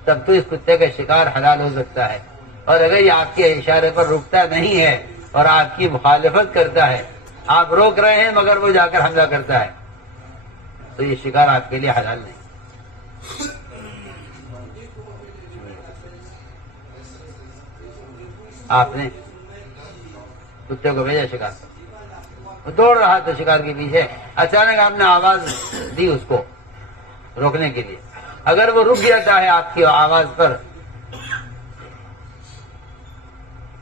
تب تو اس کتے کا شکار حلال ہو سکتا ہے، اور اگر یہ آپ کے اشارے پر رکتا نہیں ہے اور آپ کی مخالفت کرتا ہے، آپ روک رہے ہیں مگر وہ جا کر حملہ کرتا ہے تو یہ شکار آپ کے لیے حلال نہیں. آپ نے کتے کو بھیجا شکار پر، وہ دوڑ رہا تھا شکار کے پیچھے، اچانک آپ نے آواز دی اس کو روکنے کے لیے. اگر وہ رک جاتا ہے آپ کی آواز پر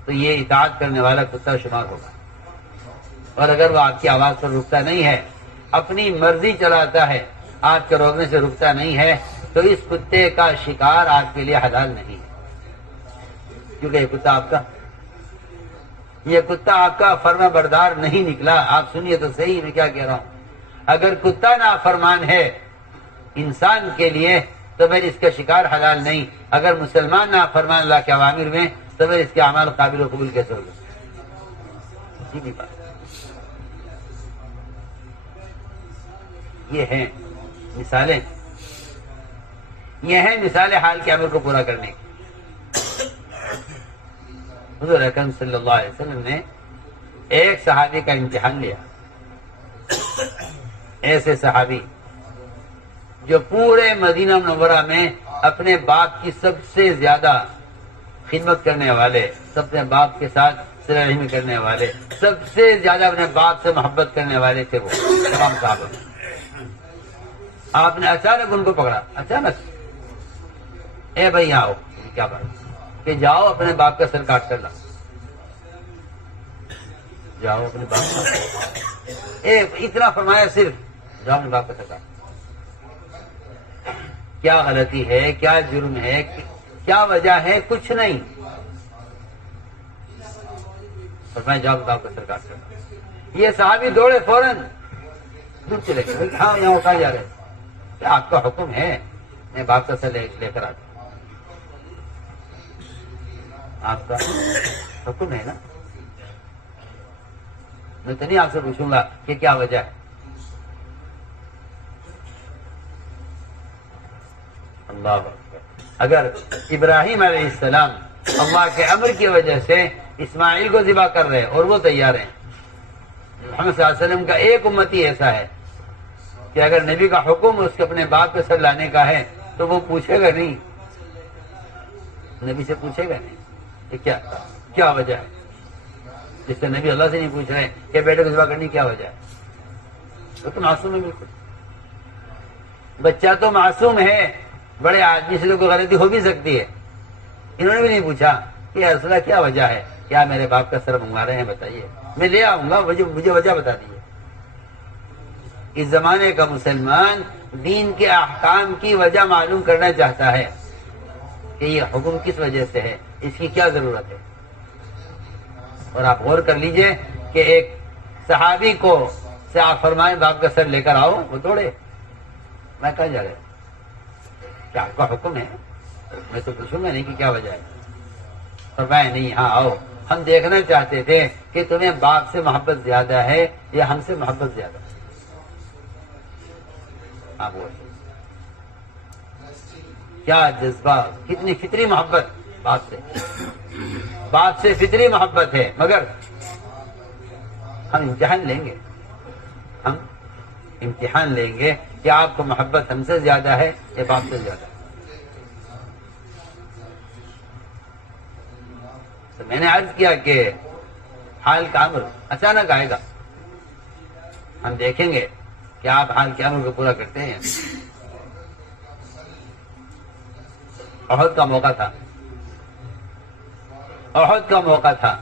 تو یہ اطاعت کرنے والا کتا شمار ہوگا. اور اگر وہ آپ کی آواز پر رکتا نہیں ہے، اپنی مرضی چلاتا ہے، آپ کے روکنے سے رکتا نہیں ہے تو اس کتے کا شکار آپ کے لیے حلال نہیں ہے. کیونکہ یہ کتا آپ کا فرما بردار نہیں نکلا. آپ سنیے تو صحیح میں کیا کہہ رہا ہوں. اگر کتا نافرمان ہے انسان کے لیے تو پھر اس کا شکار حلال نہیں. اگر مسلمان نافرمان اللہ کے اوامر میں تو پھر اس کے اعمال قابل و قبول کیسے ہوگا؟ سیدھی بات. یہ ہیں مثالیں، یہ ہیں مثال حال کے عمل کو پورا کرنے کی. حضور اکرم صلی اللہ علیہ وسلم نے ایک صحابی کا امتحان لیا. ایسے صحابی جو پورے مدینہ منورہ میں اپنے باپ کی سب سے زیادہ خدمت کرنے والے، سب سے باپ کے ساتھ صلہ رحمی کرنے والے، سب سے زیادہ اپنے باپ سے محبت کرنے والے تھے وہ تمام صحابہ. آپ نے اچانک ان کو پکڑا، اچانک، اے بھائی آؤ. کیا بات کہ جاؤ اپنے باپ کا سر کاٹ کر لاؤ. جاؤ اپنے باپ کا، اتنا فرمایا صرف جاؤ اپنے باپ کا سر کاٹ. کیا غلطی ہے، کیا جرم ہے، کیا وجہ ہے؟ کچھ نہیں. فرمایا جاؤ اپنے باپ کا سر کاٹ کر. یہ صحابی دوڑے فوراً دور چلے گئے. ہاں یہاں اٹھا جا رہے. کیا آپ کا حکم ہے میں باپ کا سر لے کر آتا؟ آپ کا حکم ہے نا. میں تو نہیں آپ سے پوچھوں گا کہ کیا وجہ ہے. اللہ اکبر. اگر ابراہیم علیہ السلام اللہ کے امر کی وجہ سے اسماعیل کو ذبح کر رہے اور وہ تیار ہیں، محمد صلی اللہ علیہ وسلم کا ایک امتی ایسا ہے کہ اگر نبی کا حکم اس کے اپنے باپ کے سر لانے کا ہے تو وہ پوچھے گا نہیں، نبی سے پوچھے گا نہیں کہ کیا وجہ ہے. جس سے نبی اللہ سے نہیں پوچھ رہے کہ بیٹے کو ذبح کرنے کی کیا وجہ ہے. وہ تو معصوم ہے بالکل. بچہ تو معصوم ہے، بڑے آدمی سے تو کوئی غلطی ہو بھی سکتی ہے. انہوں نے بھی نہیں پوچھا کہ یا رسول اللہ کیا وجہ ہے، کیا میرے باپ کا سر منگوا رہے ہیں بتائیے، میں لے آؤں گا، مجھے وجہ بتا دیجیے. اس زمانے کا مسلمان دین کے احکام کی وجہ معلوم کرنا چاہتا ہے کہ یہ حکم کس وجہ سے ہے، اس کی کیا ضرورت ہے. اور آپ غور کر لیجئے کہ ایک صحابی کو سے آپ فرمائیں باپ کا سر لے کر آؤ، وہ دوڑے. میں کہاں جا رہا ہوں؟ کیا آپ کا حکم ہے؟ میں تو پوچھوں گا نہیں کہ کیا وجہ ہے. فرمایا نہیں، ہاں آؤ، ہم دیکھنا چاہتے تھے کہ کہ تمہیں باپ سے محبت زیادہ ہے یا ہم سے محبت زیادہ ہے؟ آپ بولیں کیا جذبہ، کتنی فطری محبت باپ سے فطری محبت ہے، مگر ہم امتحان لیں گے، کہ آپ کو محبت ہم سے زیادہ ہے یا باپ سے زیادہ ہے۔ تو میں نے عرض کیا کہ حال کا امر اچانک آئے گا، ہم دیکھیں گے کہ آپ حال کے امر کو پورا کرتے ہیں۔ احد کا موقع تھا،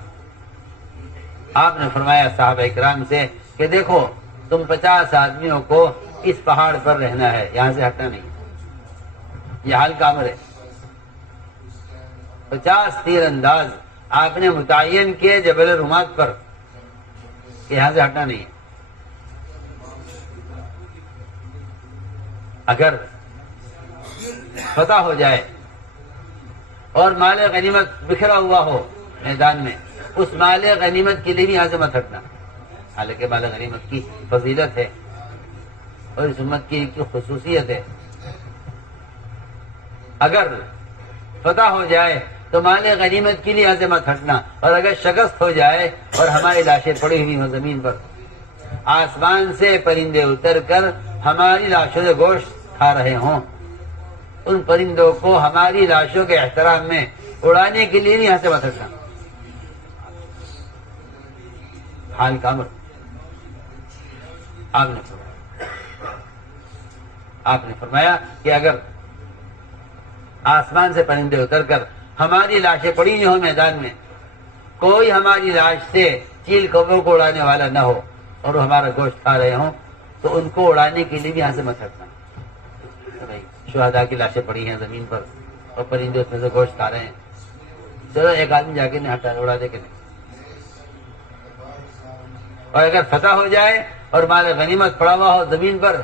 آپ نے فرمایا صحابہ اکرام سے کہ دیکھو تم 50 آدمیوں کو اس پہاڑ پر رہنا ہے، یہاں سے ہٹنا نہیں، یہ حال کا امر ہے۔ 50 تیر انداز آپ نے متعین کیے جبل رومات پر کہ یہاں سے ہٹنا نہیں ہے۔ اگر فتح ہو جائے اور مال غنیمت بکھرا ہوا ہو میدان میں، اس مال غنیمت کے لیے بھی یہاں سے مت ہٹنا، حالانکہ مال غنیمت کی فضیلت ہے اور اس امت کی خصوصیت ہے۔ اگر فتح ہو جائے تو مال غنیمت کے لیے یہاں سے مت ہٹنا، اور اگر شکست ہو جائے اور ہماری لاشیں پڑی ہوئی ہوں زمین پر، آسمان سے پرندے اتر کر ہماری لاشوں سے گوشت کھا رہے ہوں، ان پرندوں کو ہماری لاشوں کے احترام میں اڑانے کے لیے بھی یہاں سے مت ہٹنا۔ حال کا امر آپ نے فرمایا کہ اگر آسمان سے پرندے اتر کر ہماری لاشیں پڑی ہوئی ہوں میدان میں، کوئی ہماری لاش سے چیل کبوں کو اڑانے والا نہ ہو اور وہ ہمارا گوشت کھا رہے ہوں، تو ان کو اڑانے کے لیے بھی یہاں سے مت ہٹنا۔ شہداء کی لاشیں پڑی ہیں زمین پر اور پرندے اس میں سے گوشت کھا رہے ہیں، چلو ایک آدمی جا کے نہیں ہٹا، اڑا دے کے نہیں۔ اور اگر فتح ہو جائے اور مال غنیمت پڑا ہوا ہو زمین پر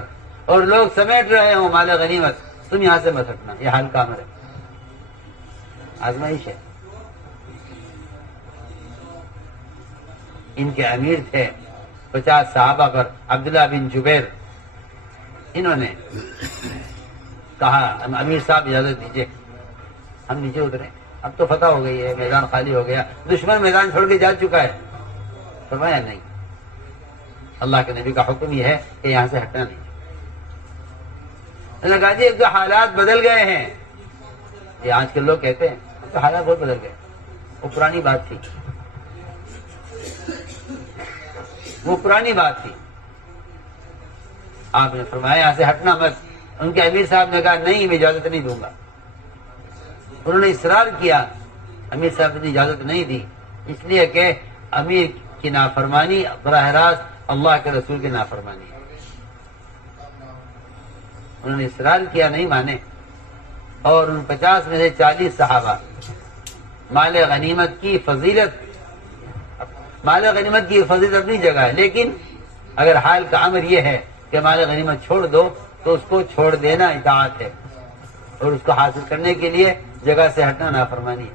اور لوگ سمیٹ رہے ہوں مال غنیمت، تم یہاں سے مت ہٹنا، یہ حال کا امر ہے، آزمائش ہے۔ ان کے امیر تھے 50 صحابہ پر عبداللہ بن جبیر، انہوں نے کہا امیر صاحب اجازت دیجیے ہم نیچے اترے، اب تو فتح ہو گئی ہے، میدان خالی ہو گیا، دشمن میدان چھوڑ کے جا چکا ہے۔ فرمایا نہیں، اللہ کے نبی کا حکم یہ ہے کہ یہاں سے ہٹنا نہیں۔ لگا جی اب تو حالات بدل گئے ہیں، یہ آج کل لوگ کہتے ہیں اب تو حالات بہت بدل گئے، وہ پرانی بات تھی، آپ نے فرمایا یہاں سے ہٹنا مت۔ ان کے امیر صاحب نے کہا نہیں، میں اجازت نہیں دوں گا۔ انہوں نے اصرار کیا، امیر صاحب نے اجازت نہیں دی، اس لیے کہ امیر کی نافرمانی براہ راست اللہ کے رسول کی نافرمانی ہے۔ انہوں نے اصرار کیا، نہیں مانے، اور ان 50 میں سے 40 صحابہ مال غنیمت کی فضیلت اپنی جگہ ہے، لیکن اگر حال کا امر یہ ہے کہ مال غنیمت چھوڑ دو تو اس کو چھوڑ دینا اطاعت ہے، اور اس کو حاصل کرنے کے لیے جگہ سے ہٹنا نافرمانی ہے۔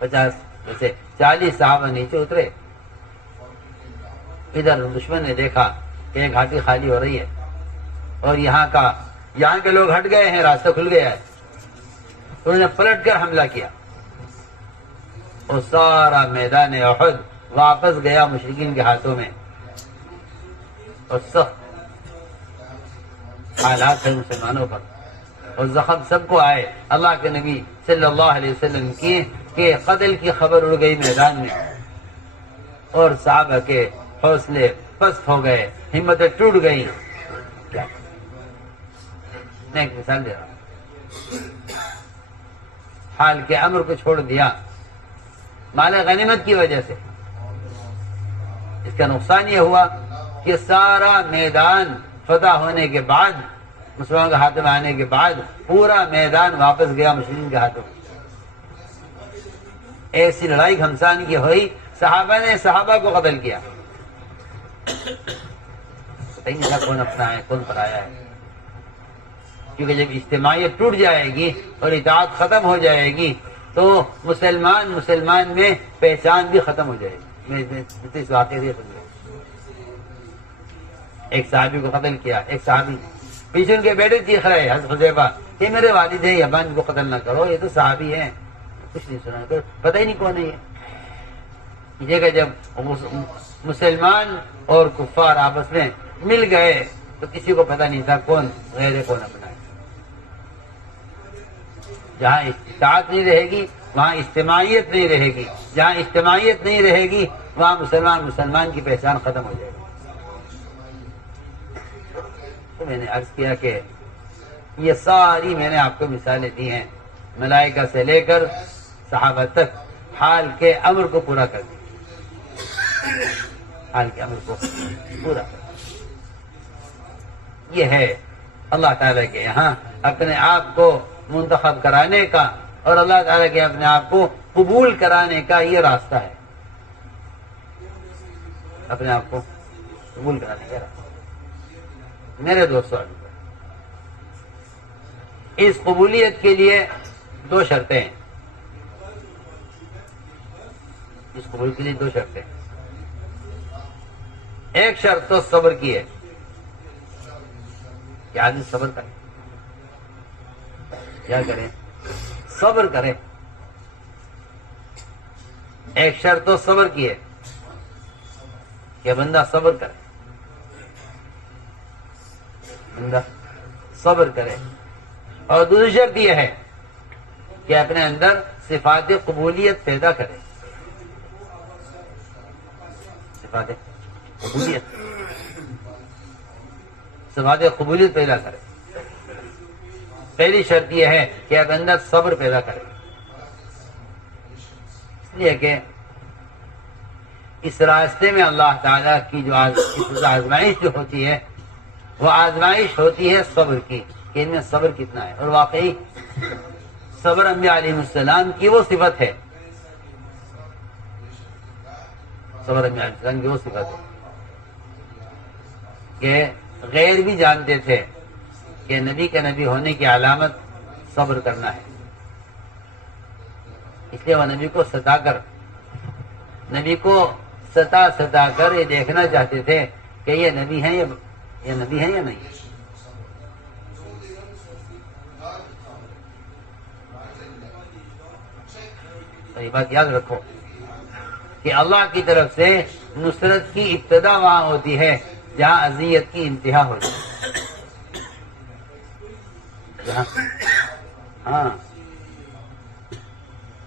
50 میں سے 40 صحابہ نیچے اترے، ادھر دشمن نے دیکھا کہ ایک گھاٹی خالی ہو رہی ہے اور یہاں کے لوگ ہٹ گئے ہیں، راستہ کھل گیا ہے، انہوں نے پلٹ کر حملہ کیا اور سارا میدان احد واپس گیا مشرکین کے ہاتھوں میں، اور سخت حالات ہے مسلمانوں پر، اور زخم سب کو آئے۔ اللہ کے نبی صلی اللہ علیہ وسلم کی کہ قتل کی خبر اڑ گئی میدان میں، اور صحابہ کے حوصلے پست ہو گئے، ہمتیں ٹوٹ گئی۔ میں ایک مثال دے رہا ہوں، حال کے امر کو چھوڑ دیا مال غنیمت کی وجہ سے، اس کا نقصان یہ ہوا کہ سارا میدان فتح ہونے کے بعد، مسلمانوں کے ہاتھوں میں آنے کے بعد، پورا میدان واپس گیا مشرکین کے ہاتھوں میں۔ ایسی لڑائی گھمسان کی ہوئی، صحابہ نے صحابہ کو قتل کیا، پتہ ہی نہیں تھا کون اپنا ہے کون پرایا ہے، کیونکہ جب اجتماعیت ٹوٹ جائے گی اور اطاعت ختم ہو جائے گی تو مسلمان میں پہچان بھی ختم ہو جائے گی. میں اس واقعے سے سمجھا. ایک صحابی کو قتل کیا. ایک صحابی پیچھے ان کے بیٹے چیخ رہے حضرت حذیفہ کہ میرے والد ہیں ابا ان کو قتل نہ کرو, یہ تو صحابی ہیں. کچھ نہیں سنا, پتہ ہی نہیں کون ہے یہ. کہ جب مسلمان اور کفار آپس میں مل گئے تو کسی کو پتہ نہیں تھا کون غیر ہے کون اپنا ہے. جہاں اطاعت نہیں رہے گی وہاں اجتماعیت نہیں رہے گی. جہاں اجتماعیت نہیں رہے گی وہاں مسلمان کی پہچان ختم ہو جائے گی. تو میں نے عرض کیا کہ یہ ساری میں نے آپ کو مثالیں دی ہیں, ملائکہ سے لے کر صحابہ تک حال کے امر کو پورا کر دیا. حال کے امر کو پورا کر دیا. یہ ہے اللہ تعالیٰ کے یہاں اپنے آپ کو منتخب کرانے کا اور اللہ تعالیٰ کے اپنے آپ کو قبول کرانے کا یہ راستہ ہے. اپنے آپ کو قبول کرانے کا راستہ. میرے دوستوں, اس قبولیت کے لیے دو شرطیں ہیں. اس قبول کے لیے دو شرطیں. ایک شرط تو صبر کی ہے کہ آدمی صبر کرے. کیا کرے؟ صبر کرے. ایک شرط تو صبر کی ہے کہ بندہ صبر کرے. بندہ صبر کرے. اور دوسری شرط یہ ہے کہ اپنے اندر صفات قبولیت پیدا کرے. صفات قبولیت پیدا کرے. پہلی شرط یہ ہے کہ اپنے اندر صبر پیدا کرے. اس لیے کہ اس راستے میں اللہ تعالیٰ کی جو آزمائش جو ہوتی ہے وہ آزمائش ہوتی ہے صبر کی, کہ ان میں صبر کتنا ہے. اور واقعی صبر انبیاء علیہ السلام کی وہ صفت ہے. صبر انبیاء علیہ السلام کی وہ صفت ہے کہ غیر بھی جانتے تھے کہ نبی کے نبی ہونے کی علامت صبر کرنا ہے. اس لیے وہ نبی کو ستا کر یہ دیکھنا چاہتے تھے کہ یہ نبی ہیں یہ نبی ہیں یا نہیں. تو یہ بات یاد رکھو کہ اللہ کی طرف سے نصرت کی ابتدا وہاں ہوتی ہے جہاں اذیت کی انتہا ہو جائے.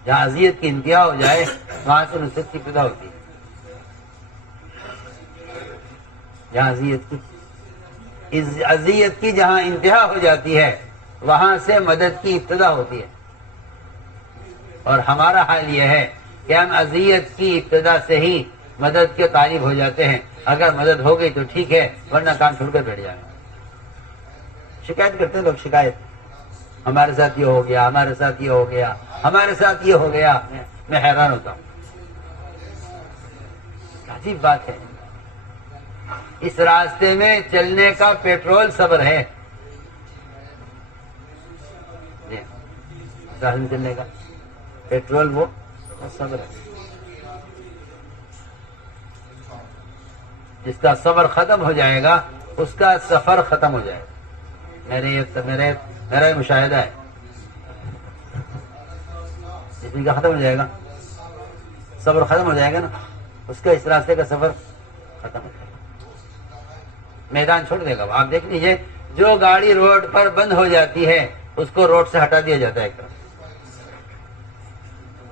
جہاں اذیت کی انتہا ہو جائے وہاں سے نصرت کی ابتدا ہوتی ہے. جہاں اذیت کی جہاں انتہا ہو جاتی ہے وہاں سے مدد کی ابتدا ہوتی ہے. اور ہمارا حال یہ ہے کہ ہم اذیت کی ابتدا سے ہی مدد کے طالب ہو جاتے ہیں. اگر مدد ہو گئی تو ٹھیک ہے, ورنہ کام چھوڑ کر بیٹھ جائیں. شکایت کرتے ہیں لوگ, شکایت, ہمارے ساتھ یہ ہو گیا, ہمارے ساتھ یہ ہو گیا, ہمارے ساتھ یہ ہو گیا. میں حیران ہوتا ہوں. عجیب بات ہے. اس راستے میں چلنے کا پیٹرول صبر ہے. چلنے کا پیٹرول وہ صبر ہے. جس کا صبر ختم ہو جائے گا اس کا سفر ختم ہو جائے گا. میرا یہ مشاہدہ ہے. جس کا ختم ہو جائے گا, صبر ختم ہو جائے گا نا, اس کا اس راستے کا سفر ختم ہو جائے گا. میدان چھوڑ دے گا. آپ دیکھ لیجیے, جو گاڑی روڈ پر بند ہو جاتی ہے اس کو روڈ سے ہٹا دیا جاتا ہے ایک طرف,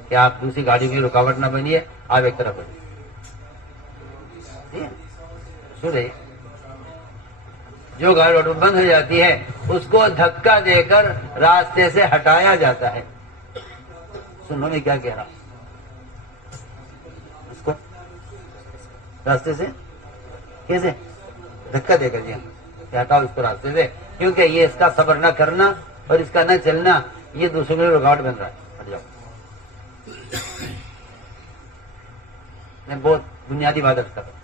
کہ آپ دوسری گاڑی کی رکاوٹ نہ بنیے, آپ ایک طرف بنیے. جو گاڑی روڈ پر بند ہو جاتی ہے اس کو دھکا دے کر راستے سے ہٹایا جاتا ہے. سنو میں کیا کہہ رہا ہوں, اس کو راستے سے کیسے دھکا دے کر جی ہم ہٹاؤ اس کو راستے سے, کیونکہ یہ اس کا صبر نہ کرنا اور اس کا نہ چلنا یہ دوسروں کے لیے رکاوٹ بن رہا ہے. ہٹ جاؤ. میں بہت بنیادی بات کرتا ہوں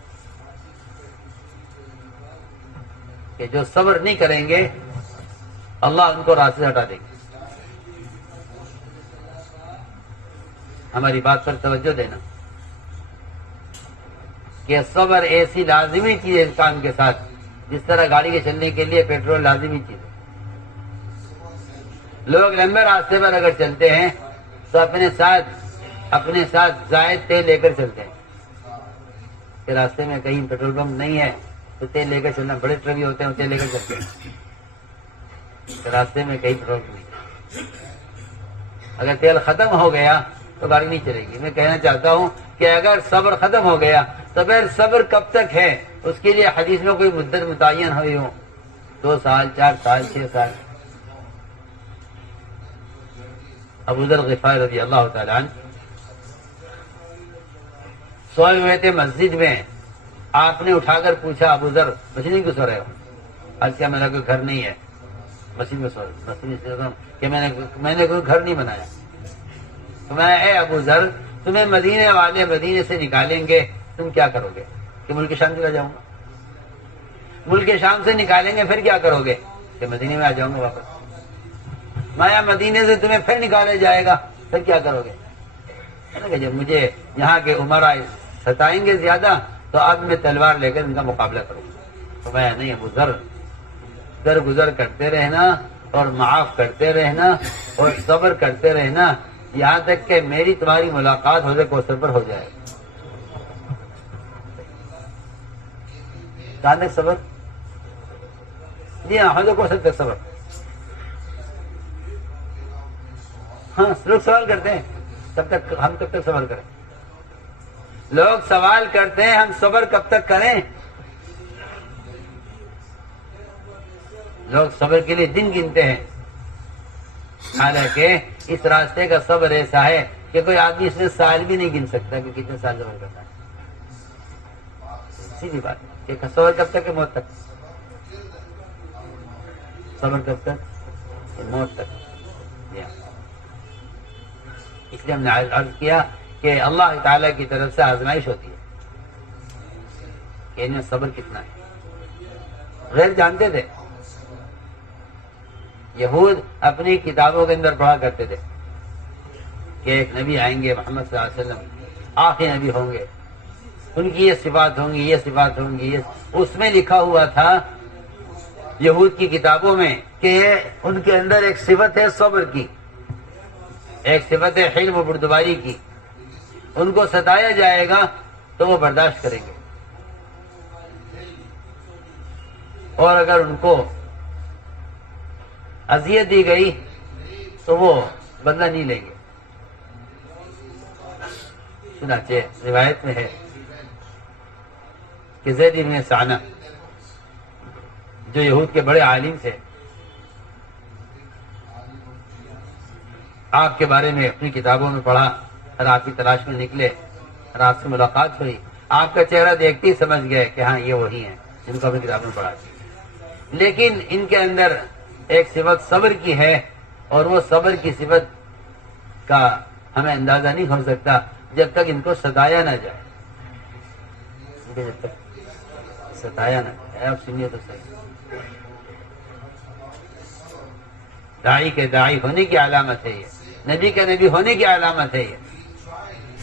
کہ جو صبر نہیں کریں گے اللہ ان کو راستے سے ہٹا دے گا. ہماری بات پر توجہ دینا کہ صبر ایسی لازمی چیز ہے انسان کے ساتھ جس طرح گاڑی کے چلنے کے لیے پیٹرول لازمی چیز ہے. لوگ لمبے راستے پر اگر چلتے ہیں تو اپنے ساتھ زائد تیل لے کر چلتے ہیں کہ راستے میں کہیں پیٹرول پمپ نہیں ہے تو تیل لے کر چلنا. بڑے ٹرک بھی ہوتے ہیں تیل لے کر چلتے ہیں کہ راستے میں کہیں پیٹرول پمپ نہیں. اگر تیل ختم ہو گیا تو گاڑی نہیں چلے گی. میں کہنا چاہتا ہوں کہ اگر صبر ختم ہو گیا تو پھر صبر کب تک ہے اس کے لیے حدیث میں کوئی مدت متعین ہوئی ہو 2 سال 4 سال 6 سال. ابو ذر غفاری رضی اللہ تعالیٰ عنہ سوئے ہوئے تھے مسجد میں. آپ نے اٹھا کر پوچھا ابو ذر مسجد میں کیوں سو رہے ہو؟ آج کیا میرا کوئی گھر نہیں ہے مسجد میں سو رہے مسجد میں کہ میں نے کوئی گھر نہیں بنایا. تو میں اے ابو ذر تمہیں مدینے والے مدینے سے نکالیں گے تم کیا کرو گے؟ کہ ملک شام چلا جاؤں گا. ملک شام سے نکالیں گے پھر کیا کرو گے؟ کہ مدینے میں آ جاؤں گا واپس. مایا مدینے سے تمہیں پھر نکالے جائے گا پھر کیا کرو گے؟ کہ جب مجھے یہاں کے عمرا ستائیں گے زیادہ تو اب میں تلوار لے کر ان کا مقابلہ کروں گا. تو میں نہیں ابو ذر درگزر کرتے رہنا اور معاف کرتے رہنا اور صبر کرتے رہنا یہاں تک کہ میری تمہاری ملاقات حوض کوثر پر ہو جائے. کہاں تک صبر؟ جی ہاں حوض کوثر تک صبر. ہاں لوگ سوال کرتے ہیں ہم کب تک صبر کریں؟ لوگ سوال کرتے ہیں ہم صبر کب تک کریں؟ لوگ صبر کے لیے دن گنتے ہیں حالانکہ اس راستے کا صبر ایسا ہے کہ کوئی آدمی اس میں سال بھی نہیں گن سکتا کہ کتنے سال صبر کرتا ہے. سیدھی بات ہے کہ صبر کب تک ہے؟ موت تک. صبر کب تک؟ موت تک. اس لیے ہم نے عرض کیا کہ اللہ تعالیٰ کی طرف سے آزمائش ہوتی ہے کہ ان میں صبر کتنا ہے. غیر جانتے تھے. یہود اپنی کتابوں کے اندر پڑھا کرتے تھے کہ ایک نبی آئیں گے محمد صلی اللہ علیہ وسلم آخری نبی ہوں گے ان کی یہ صفات ہوں گی یہ صفات ہوں گی. اس میں لکھا ہوا تھا یہود کی کتابوں میں کہ ان کے اندر ایک صفت ہے صبر کی ایک صفت ہے حلم و بردباری کی. ان کو ستایا جائے گا تو وہ برداشت کریں گے اور اگر ان کو اذیت دی گئی تو وہ بدلہ نہیں لیں گے. چنانچہ روایت میں ہے کہ زید بن ثانہ جو یہود کے بڑے عالم تھے آپ کے بارے میں اپنی کتابوں میں پڑھا اور آپ کی تلاش میں نکلے اور آپ سے ملاقات ہوئی. آپ کا چہرہ دیکھتے ہی سمجھ گئے کہ ہاں یہ وہی ہیں جن کو اپنی کتابوں میں پڑھا. لیکن ان کے اندر ایک صفت صبر کی ہے اور وہ صبر کی صفت کا ہمیں اندازہ نہیں ہو سکتا جب تک ان کو ستایا نہ جائے. جب تک ستایا نہ جائے. آپ سنیے تو صحیح. داعی کے داعی ہونے کی علامت ہے یہ نبی کے نبی ہونے کی علامت ہے یہ.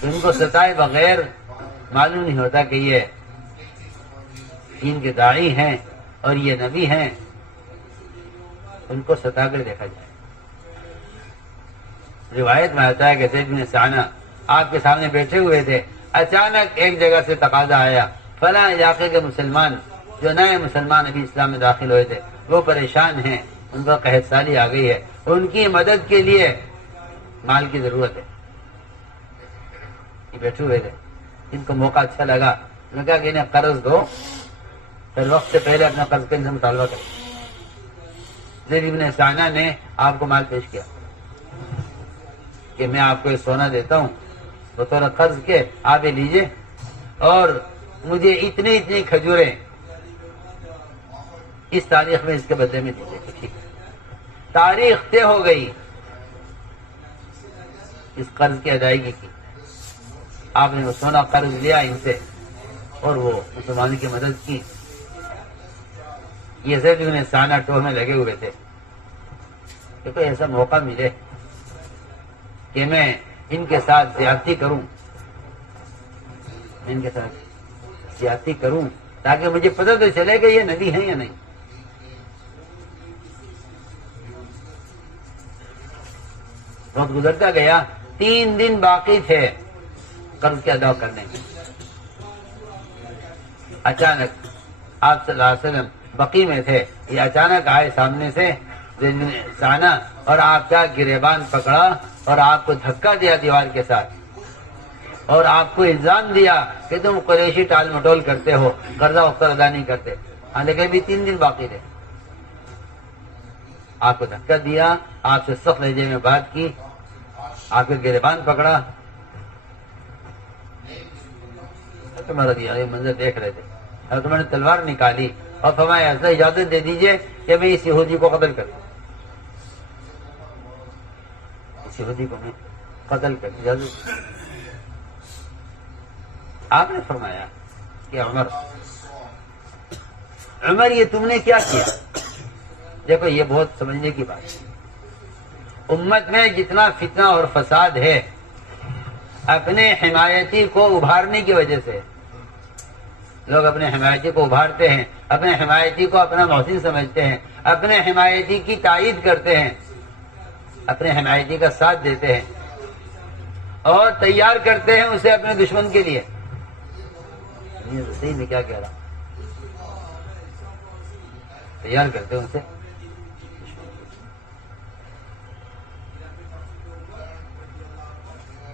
ان کو ستائے بغیر معلوم نہیں ہوتا کہ یہ دین کے داعی ہیں اور یہ نبی ہیں. ان کو ستا کر دیکھا جائے. روایت میں آتا ہے کہ زید بن ثانہ آپ کے سامنے بیٹھے ہوئے تھے. اچانک ایک جگہ سے تقاضا آیا فلاں علاقے کے مسلمان جو نئے مسلمان ابھی اسلام میں داخل ہوئے تھے وہ پریشان ہیں ان کو قحط سالی آ گئی ہے ان کی مدد کے لیے مال کی ضرورت ہے. یہ بیٹھے ہوئے تھے. ان کو موقع اچھا لگا. انہوں نے کہا کہ انہیں قرض دو پھر وقت سے پہلے اپنا قرض کا ان سے مطالبہ کریں. زید بن ثانہ نے آپ کو مال پیش کیا کہ میں آپ کو یہ سونا دیتا ہوں بطور قرض کے آپ یہ لیجئے اور مجھے اتنی کھجوریں اس تاریخ میں اس کے بدلے میں دیجیے. ٹھیک ہے. تاریخ طے ہو گئی اس قرض کی ادائیگی کی. آپ نے وہ سونا قرض لیا ان سے اور وہ مسلمانوں کی مدد کی. یہ زید بن ثانہ ٹوہ میں لگے ہوئے تھے کہ کوئی ایسا موقع ملے کہ میں ان کے ساتھ زیادتی کروں، ان کے ساتھ زیادتی کروں تاکہ مجھے پتہ تو چلے کہ یہ نبی ہیں یا نہیں۔ وقت گزرتا گیا، 3 دن باقی تھے قرض کے ادا کرنے میں۔ اچانک آپ صلی اللہ علیہ وسلم بقی میں تھے، یہ اچانک آئے سامنے سے سانا اور آپ کا گریبان پکڑا اور آپ کو دھکا دیا دیوار کے ساتھ، اور آپ کو الزام دیا کہ تم قریشی ٹال مٹول کرتے ہو، قرضہ وقت ادا نہیں کرتے، حالانکہ ابھی 3 دن باقی تھے۔ آپ کو دھکا دیا، آپ سے سخت لہجے میں بات کی، آپ کے گریبان پکڑا۔ یہ منظر دیکھ رہے تھے اور تمہیں نے تلوار نکالی اور فرمایا ایسا اجازت دے دیجئے کہ میں اس یہودی کو قتل کر دوں، اس یہودی کو میں قتل کر دوں، اجازت۔ آپ نے فرمایا کہ عمر یہ تم نے کیا کیا؟ دیکھو یہ بہت سمجھنے کی بات ہے۔ امت میں جتنا فتنہ اور فساد ہے اپنے حمایتی کو ابھارنے کی وجہ سے، لوگ اپنے حمایتی کو ابھارتے ہیں، اپنے حمایتی کو اپنا محسن سمجھتے ہیں، اپنے حمایتی کی تائید کرتے ہیں، اپنے حمایتی کا ساتھ دیتے ہیں اور تیار کرتے ہیں اسے اپنے دشمن کے لیے۔ صحیح میں کیا کہہ رہا ہوں؟ تیار کرتے ہیں اسے۔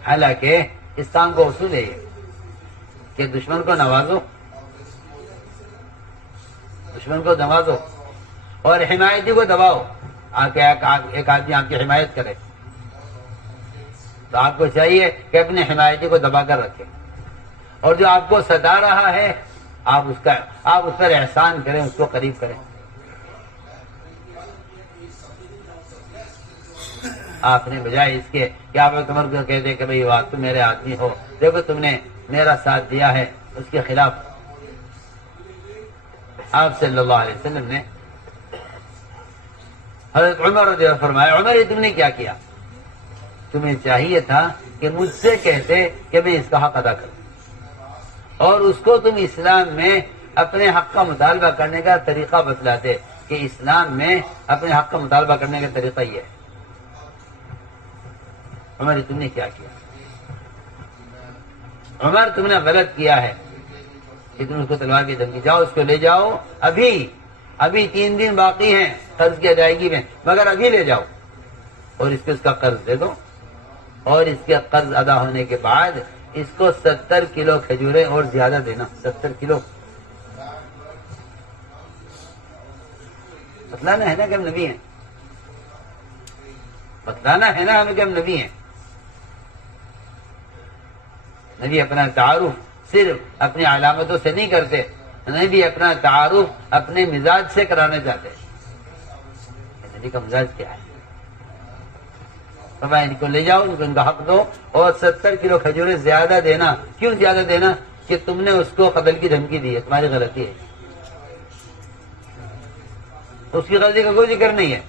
حالانکہ اسلام کو اصول ہے کہ دشمن کو نوازو، دشمن کو نوازو اور حمایتی کو دباؤ۔ ایک آدمی آپ کی حمایت کرے تو آپ کو چاہیے کہ اپنے حمایتی کو دبا کر رکھیں، اور جو آپ کو ستا رہا ہے آپ اس پر احسان کریں، اس کو قریب کریں۔ آپ نے بجائے اس کے کہ آپ عمر کو کہتے کہ بھئی تم میرے آدمی ہو، دیکھو تم نے میرا ساتھ دیا ہے، اس کے خلاف آپ صلی اللہ علیہ وسلم نے حضرت عمر رضی اللہ عنہ فرمایا عمر یہ تم نے کیا کیا؟ تمہیں چاہیے تھا کہ مجھ سے کہتے کہ میں اس کا حق ادا کروں، اور اس کو تم اسلام میں اپنے حق کا مطالبہ کرنے کا طریقہ بتلاتے کہ اسلام میں اپنے حق کا مطالبہ کرنے کا طریقہ یہ ہے۔ عمر تم نے کیا کیا؟ عمر تم نے غلط کیا ہے کہ تم اس کو تلوار کی دھمکی، جاؤ اس کو لے جاؤ، ابھی 3 دن باقی ہیں قرض کی ادائیگی میں، مگر ابھی لے جاؤ اور اس کو اس کا قرض دے دو، اور اس کے قرض ادا ہونے کے بعد اس کو 70 کلو کھجوریں اور زیادہ دینا۔ 70 کلو بتلانا ہے نا کہ ہم نبی ہیں، بتلانا ہے نا ہمیں کہ ہم نبی ہیں۔ نبی اپنا تعارف صرف اپنی علامتوں سے نہیں کرتے، نبی اپنا تعارف اپنے مزاج سے کرانا چاہتے ہیں۔ نبی کا مزاج کیا ہے؟ فرمایا ان کو لے جاؤ، ان کو ان کا حق دو، اور 70 کلو کھجوریں زیادہ دینا۔ کیوں زیادہ دینا؟ کہ تم نے اس کو قتل کی دھمکی دی ہے، تمہاری غلطی ہے، اس کی غلطی کا کوئی ذکر نہیں ہے،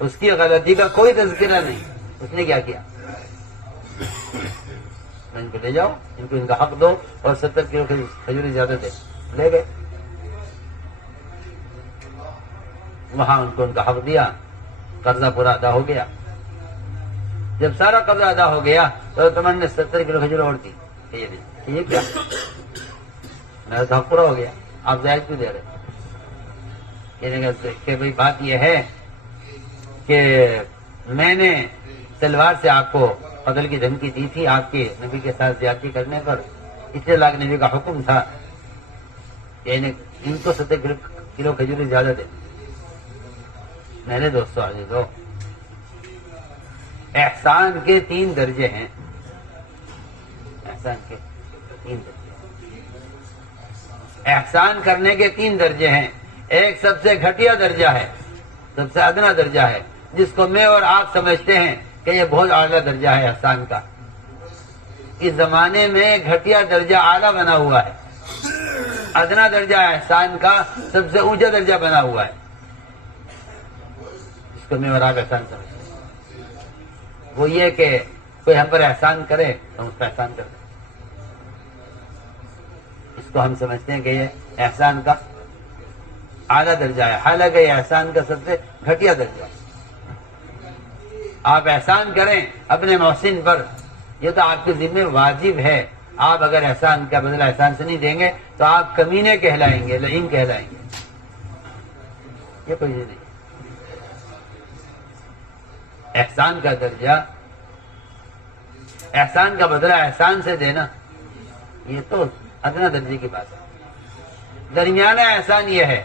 اس کی غلطی کا کوئی تذکرہ نہیں۔ اس نے کیا کیا؟ ان کو لے جاؤ، ان کو ان کا حق دو، اور 70 کلو کھجوریں زیادہ دے۔ لے گئے، وہاں ان کو ان کا حق دیا، قرضہ پورا ادا ہو گیا۔ جب سارا قرضہ ادا ہو گیا تو تمن نے 70 کلو کھجور اور دی کہ یہ کیا؟ میرا تو حق پورا ہو گیا، آپ زائد کیوں دے رہے؟ کہ بھئی بات یہ ہے کہ میں نے تلوار سے آپ کو قتل کی دھمکی دی تھی آپ کے نبی کے ساتھ زیادتی کرنے پر، اس لیے لاکھ نبی کا حکم تھا کہ ان کو 70 کلو کھجوریں زیادہ دیں۔ میرے دوستو عزیزو، احسان کے 3 درجے ہیں، احسان کے 3 درجے، احسان کرنے کے 3 درجے ہیں۔ ایک سب سے گھٹیا درجہ ہے، سب سے ادنا درجہ ہے، جس کو میں اور آپ سمجھتے ہیں کہ یہ بہت اعلیٰ درجہ ہے احسان کا۔ اس زمانے میں گھٹیا درجہ اعلیٰ بنا ہوا ہے، ادنا درجہ احسان کا سب سے اونچا درجہ بنا ہوا ہے، جس کو میں اور آپ احسان سمجھتے ہیں۔ وہ یہ کہ کوئی ہم پر احسان کرے تو ہم اس پہ احسان کر دیں. اس کو ہم سمجھتے ہیں کہ یہ احسان کا اعلیٰ درجہ ہے، حالانکہ یہ احسان کا سب سے گھٹیا درجہ ہے. آپ احسان کریں اپنے محسن پر، یہ تو آپ کے ذمہ واجب ہے. آپ اگر احسان کا بدلہ احسان سے نہیں دیں گے تو آپ کمینے کہلائیں گے، لعین کہلائیں گے. یہ کوئی چیز نہیں. احسان کا درجہ، احسان کا بدلہ احسان سے دینا، یہ تو ادنا درجے کی بات ہے. درمیانہ احسان یہ ہے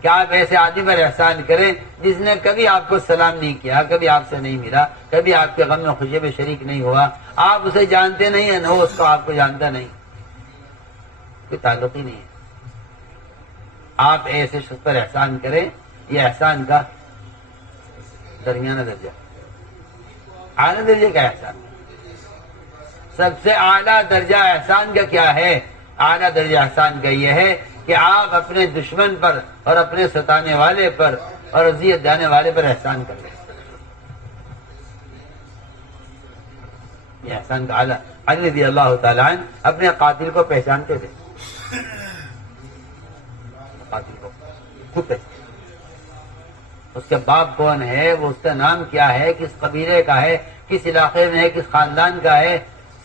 کہ آپ ایسے آدمی پر احسان کریں جس نے کبھی آپ کو سلام نہیں کیا، کبھی آپ سے نہیں ملا، کبھی آپ کے غم میں خوشی میں شریک نہیں ہوا، آپ اسے جانتے نہیں ہیں، وہ اس کو آپ کو جانتا نہیں، کوئی تعلق ہی نہیں ہے. آپ ایسے شخص پر احسان کریں، یہ احسان کا درمیانہ درجہ. اعلیٰ درجے کا احسان، سب سے اعلیٰ درجہ احسان کا کیا ہے؟ اعلیٰ درجہ احسان کا یہ ہے کہ آپ اپنے دشمن پر اور اپنے ستانے والے پر اور اذیت دینے والے پر احسان کر لیں. یہ احسان کا اعلیٰ. علی رضی اللہ تعالیٰ عنہ اپنے قاتل کو پہچانتے تھے، قاتل کو خود پہچانتے. اس کے باپ کون ہے، وہ اس کا نام کیا ہے، کس قبیلے کا ہے، کس علاقے میں ہے، کس خاندان کا ہے،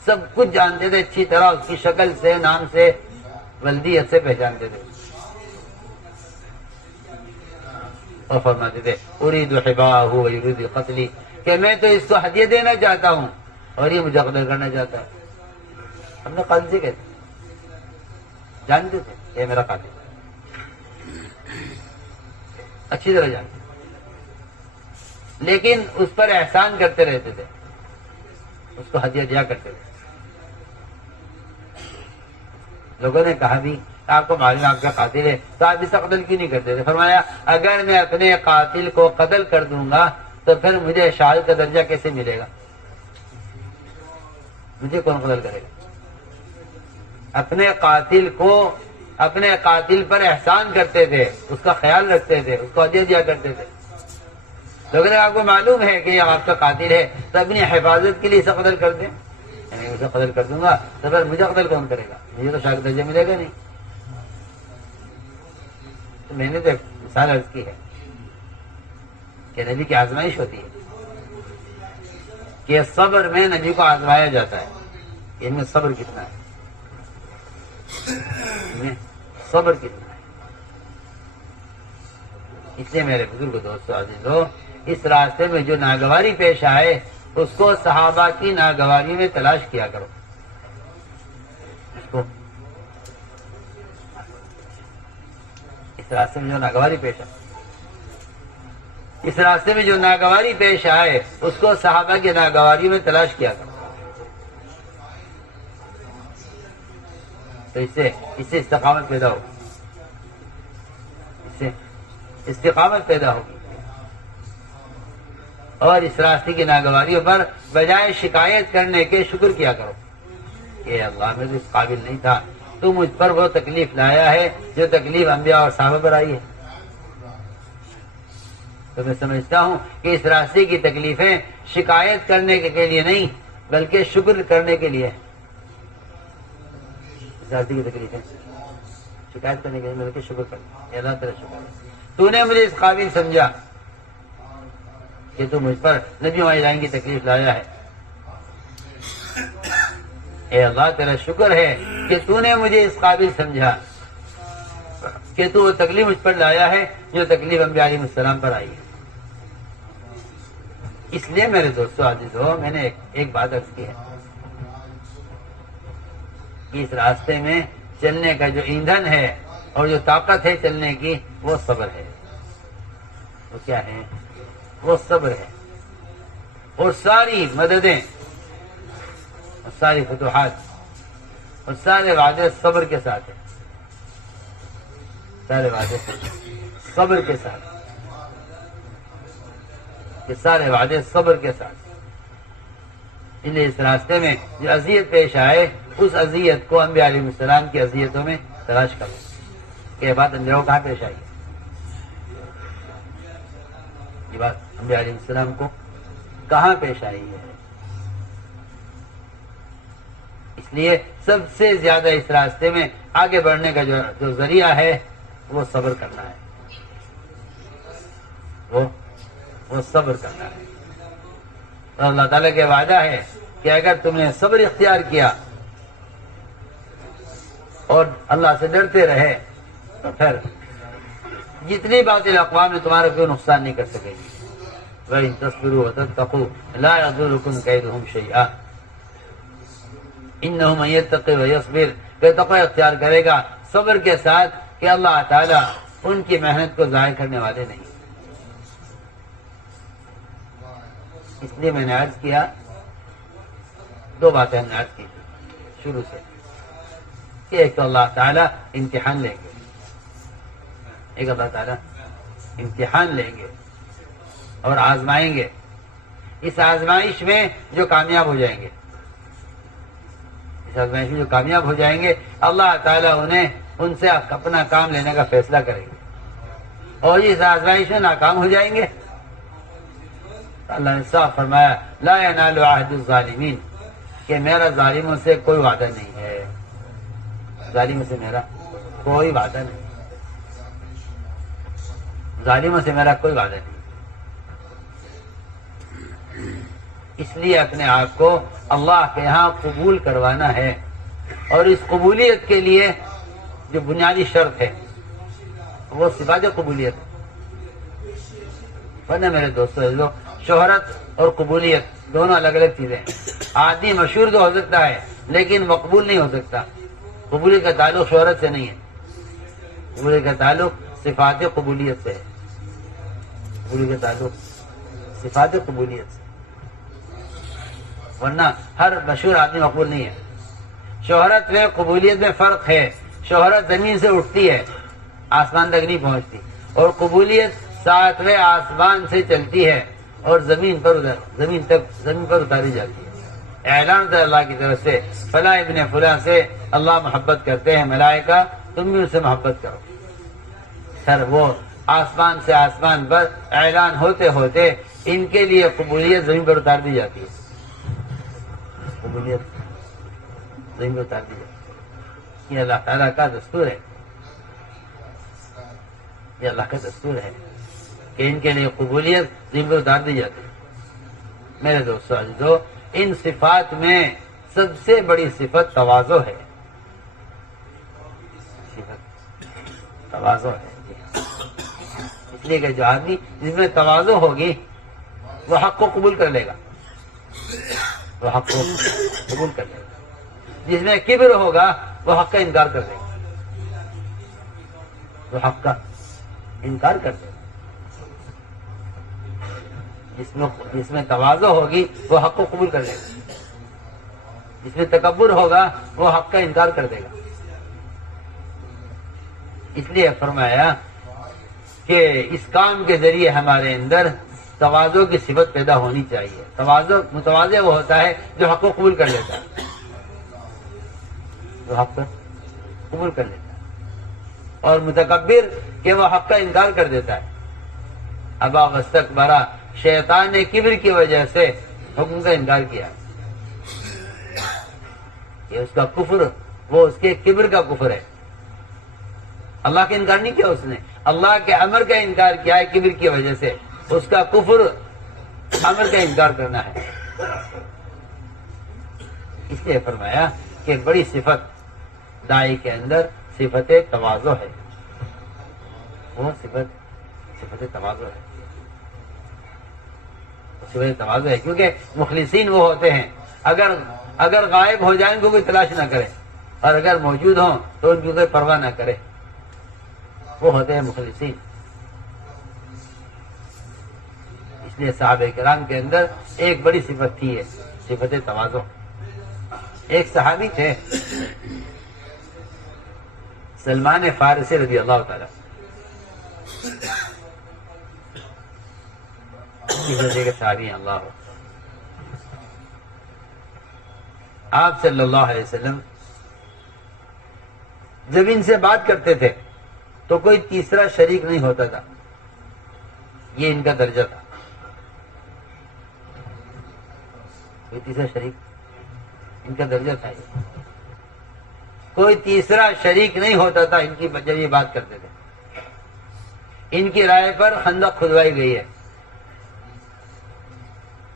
سب کچھ جانتے تھے اچھی طرح. اس کی شکل سے، نام سے، ولدیت سے پہچانتے تھے. اور فرماتے تھے اريد حباءه ويريد قتلي، کہ میں تو اس کو ہدیہ دینا چاہتا ہوں اور یہ مجھے قتل کرنا چاہتا ہے. ہم نے قاتل سے کہتے جانتے تھے یہ میرا قاتل، اچھی طرح جانتے، لیکن اس پر احسان کرتے رہتے تھے، اس کو ہدیہ دیا کرتے تھے. لوگوں نے کہا بھی آپ کو معلوم آپ کا قاتل ہے تو آپ اسے قتل کیوں نہیں کرتے تھے؟ فرمایا اگر میں اپنے قاتل کو قتل کر دوں گا تو پھر مجھے شہادت کا درجہ کیسے ملے گا؟ مجھے کون قتل کرے گا؟ اپنے قاتل کو، اپنے قاتل پر احسان کرتے تھے، اس کا خیال رکھتے تھے، اس کو ہدیہ دیا کرتے تھے. لیکن آپ کو معلوم ہے کہ یہ آپ کا قاتل ہے تو اپنی حفاظت کے لیے اسے قتل کر دیں. یعنی اسے قتل کر دوں گا تو پھر مجھے قتل کون کرے گا؟ مجھے تو شہادت درجہ ملے گا نہیں. تو میں نے تو ایک مثال عرض کی ہے کہ نبی کی آزمائش ہوتی ہے کہ صبر میں نبی کو آزمایا جاتا ہے. ان میں صبر کتنا ہے، ان میں صبر کتنا ہے. اس لیے میرے بزرگ دوستو عزیزو، اس راستے میں جو ناگواری پیش آئے اس کو صحابہ کی ناگواری میں تلاش کیا کرو. اس راستے میں جو ناگواری پیش آئے، اس راستے میں جو ناگواری پیش آئے اس کو صحابہ کی ناگواری میں تلاش کیا کرو. تو اس سے استقامت پیدا ہوگی، اس سے استقامت پیدا ہوگی. اور اس راستے کی ناگواریوں پر بجائے شکایت کرنے کے شکر کیا کرو کہ اللہ میں تو اس قابل نہیں تھا، تو مجھ پر وہ تکلیف لایا ہے جو تکلیف انبیاء اور صحابہ پر آئی ہے. تو میں سمجھتا ہوں کہ اس راستے کی تکلیفیں شکایت کرنے کے لیے نہیں بلکہ شکر کرنے کے لیے. اس راستے کی تکلیفیں شکایت کرنے کے لیے بلکہ شکر کرنے. اللہ تعالیٰ شکر، تو نے مجھے اس قابل سمجھا کہ تو مجھ پر نبی وائرائن کی تکلیف لایا ہے. اے اللہ تیرا شکر ہے کہ تو نے مجھے اس قابل سمجھا کہ تو وہ تکلیف مجھ پر لایا ہے جو تکلیف انبیاء علیہ السلام پر آئی ہے. اس لیے میرے دوستو عزیزو، میں نے ایک بات عرض کی ہے کہ اس راستے میں چلنے کا جو ایندھن ہے اور جو طاقت ہے چلنے کی، وہ صبر ہے. وہ کیا ہے؟ وہ صبر ہے. اور ساری مددیں اور ساری فتوحات اور سارے وعدے صبر کے ساتھ ہیں. سارے وعدے صبر کے ساتھ، یہ سارے وعدے صبر کے ساتھ. اس لیے اس راستے میں جو اذیت پیش آئے اس اذیت کو انبیاء علیہ السلام کی اذیتوں میں تلاش کرو کہ یہ بات انبیاء کو کہاں پیش آئی ہے. یہ بات انبیاء علیہ السلام کو کہاں پیش آئی ہے. اس لیے سب سے زیادہ اس راستے میں آگے بڑھنے کا جو ذریعہ ہے وہ صبر کرنا ہے، وہ صبر کرنا ہے۔ تو اللہ تعالیٰ کے وعدہ ہے کہ اگر تم نے صبر اختیار کیا اور اللہ سے ڈرتے رہے تو پھر جتنی باطل اقوام میں تمہارا کوئی نقصان نہیں کر سکے گی۔ وَإِن تَصْبِرُوا وَتَتَّقُوا لَا يَضُرُّكُمْ كَيْدُهُمْ شَيْئًا إِنَّهُ مَن يَتَّقِ وَيَصْبِرْ، کہ تقوی اختیار کرے گا صبر کے ساتھ کہ اللہ تعالیٰ ان کی محنت کو ضائع کرنے والے نہیں۔ اس لیے میں نے عرض کیا، دو باتیں ہم نے عرض کی تھی شروع سے، کہ ایک تو اللہ تعالیٰ امتحان لیں گے، ایک اللہ تعالیٰ امتحان لیں گے اور آزمائیں گے۔ اس آزمائش میں جو کامیاب ہو جائیں گے، اس آزمائش میں جو کامیاب ہو جائیں گے، اللہ تعالیٰ انہیں ان سے اپنا کام لینے کا فیصلہ کریں گے، اور اس آزمائش میں ناکام ہو جائیں گے۔ اللہ نے صاف فرمایا لا ینال عہد الظالمین، کہ میرا ظالموں سے کوئی وعدہ نہیں ہے، ظالموں سے میرا کوئی وعدہ نہیں، ظالموں سے میرا کوئی وعدہ نہیں۔ اس لیے اپنے آپ کو اللہ کے ہاں قبول کروانا ہے، اور اس قبولیت کے لیے جو بنیادی شرط ہے وہ صفات قبولیت ہے۔ ورنہ میرے دوستو، شہرت اور قبولیت دونوں الگ الگ چیزیں ہیں۔ آدمی مشہور تو ہو سکتا ہے لیکن مقبول نہیں ہو سکتا۔ قبولیت کا تعلق شہرت سے نہیں ہے، قبولیت کا تعلق صفات قبولیت سے ہے، قبولیت کا تعلق صفات قبولیت سے، ورنہ ہر مشہور آدمی مقبول نہیں ہے۔ شہرت میں قبولیت میں فرق ہے، شہرت زمین سے اٹھتی ہے، آسمان تک نہیں پہنچتی، اور قبولیت ساتویں آسمان سے چلتی ہے اور زمین پر اتاری جاتی ہے۔ اعلان ہوتا ہے اللہ کی طرف سے، فلاں ابن فلاں سے اللہ محبت کرتے ہیں، ملائکہ تم بھی ان سے محبت کرو۔ سر وہ آسمان سے آسمان پر اعلان ہوتے ہوتے ان کے لیے قبولیت زمین پر اتار دی جاتی ہے، قبولیت زمین پر اتار دی جاتی ہے۔ یہ اللہ تعالیٰ کا دستور ہے، یہ اللہ کا دستور ہے کہ ان کے لیے قبولیت زمین پر اتار دی جاتی ہے۔ میرے دوستو عزیزو، ان صفات میں سب سے بڑی صفت تواضع ہے، صفت تواضع ہے۔ اس لیے کہ جو آدمی جس میں تواضع ہوگی وہ حق کو قبول کر لے گا، وہ حق کو قبول کر لے گا۔ جس میں کبر ہوگا وہ حق کا انکار کر دے گا، وہ حق کا انکار کر دے گا۔ جس میں تواضع ہوگی وہ حق کو قبول کر لے گا، جس میں تکبر ہوگا وہ حق کا انکار کر دے گا۔ اس لیے فرمایا کہ اس کام کے ذریعے ہمارے اندر تواضع کی صفت پیدا ہونی چاہیے۔ متواضع وہ ہوتا ہے جو حق کو قبول کر لیتا ہے، جو حق کو قبول کر لیتا ہے، اور متکبر کہ وہ حق کا انکار کر دیتا ہے۔ ابا واستکبر، شیطان نے کبر کی وجہ سے حکم کا انکار کیا، یہ اس کا کفر، وہ اس کے کبر کا کفر ہے۔ اللہ کا انکار نہیں کیا اس نے، اللہ کے امر کا انکار کیا ہے کبر کی وجہ سے۔ اس کا کفر امر کا انکار کرنا ہے۔ اس لیے فرمایا کہ بڑی صفت داعی کے اندر صفت تواضع ہے، وہ صفت تواضع ہے، صفت تواضع ہے، کیونکہ مخلصین وہ ہوتے ہیں اگر غائب ہو جائیں کو کوئی تلاش نہ کرے، اور اگر موجود ہوں تو ان کی کوئی پرواہ نہ کرے، وہ ہوتے ہیں مخلصین۔ اس لیے صحابہ کرام کے اندر ایک بڑی صفت تھی ہے، صفت تواضع۔ ایک صحابی تھے سلمان فارسی رضی اللہ تعالی، کے صحابی ہیں اللہ، آپ صلی اللہ علیہ وسلم جب ان سے بات کرتے تھے تو کوئی تیسرا شریک نہیں ہوتا تھا، یہ ان کا درجہ تھا، کوئی تیسرا شریک ان کا درجہ تھا۔ کوئی تیسرا شریک نہیں ہوتا تھا ان کی جب یہ بات کرتے تھے. ان کی رائے پر خندق کھدوائی گئی ہے.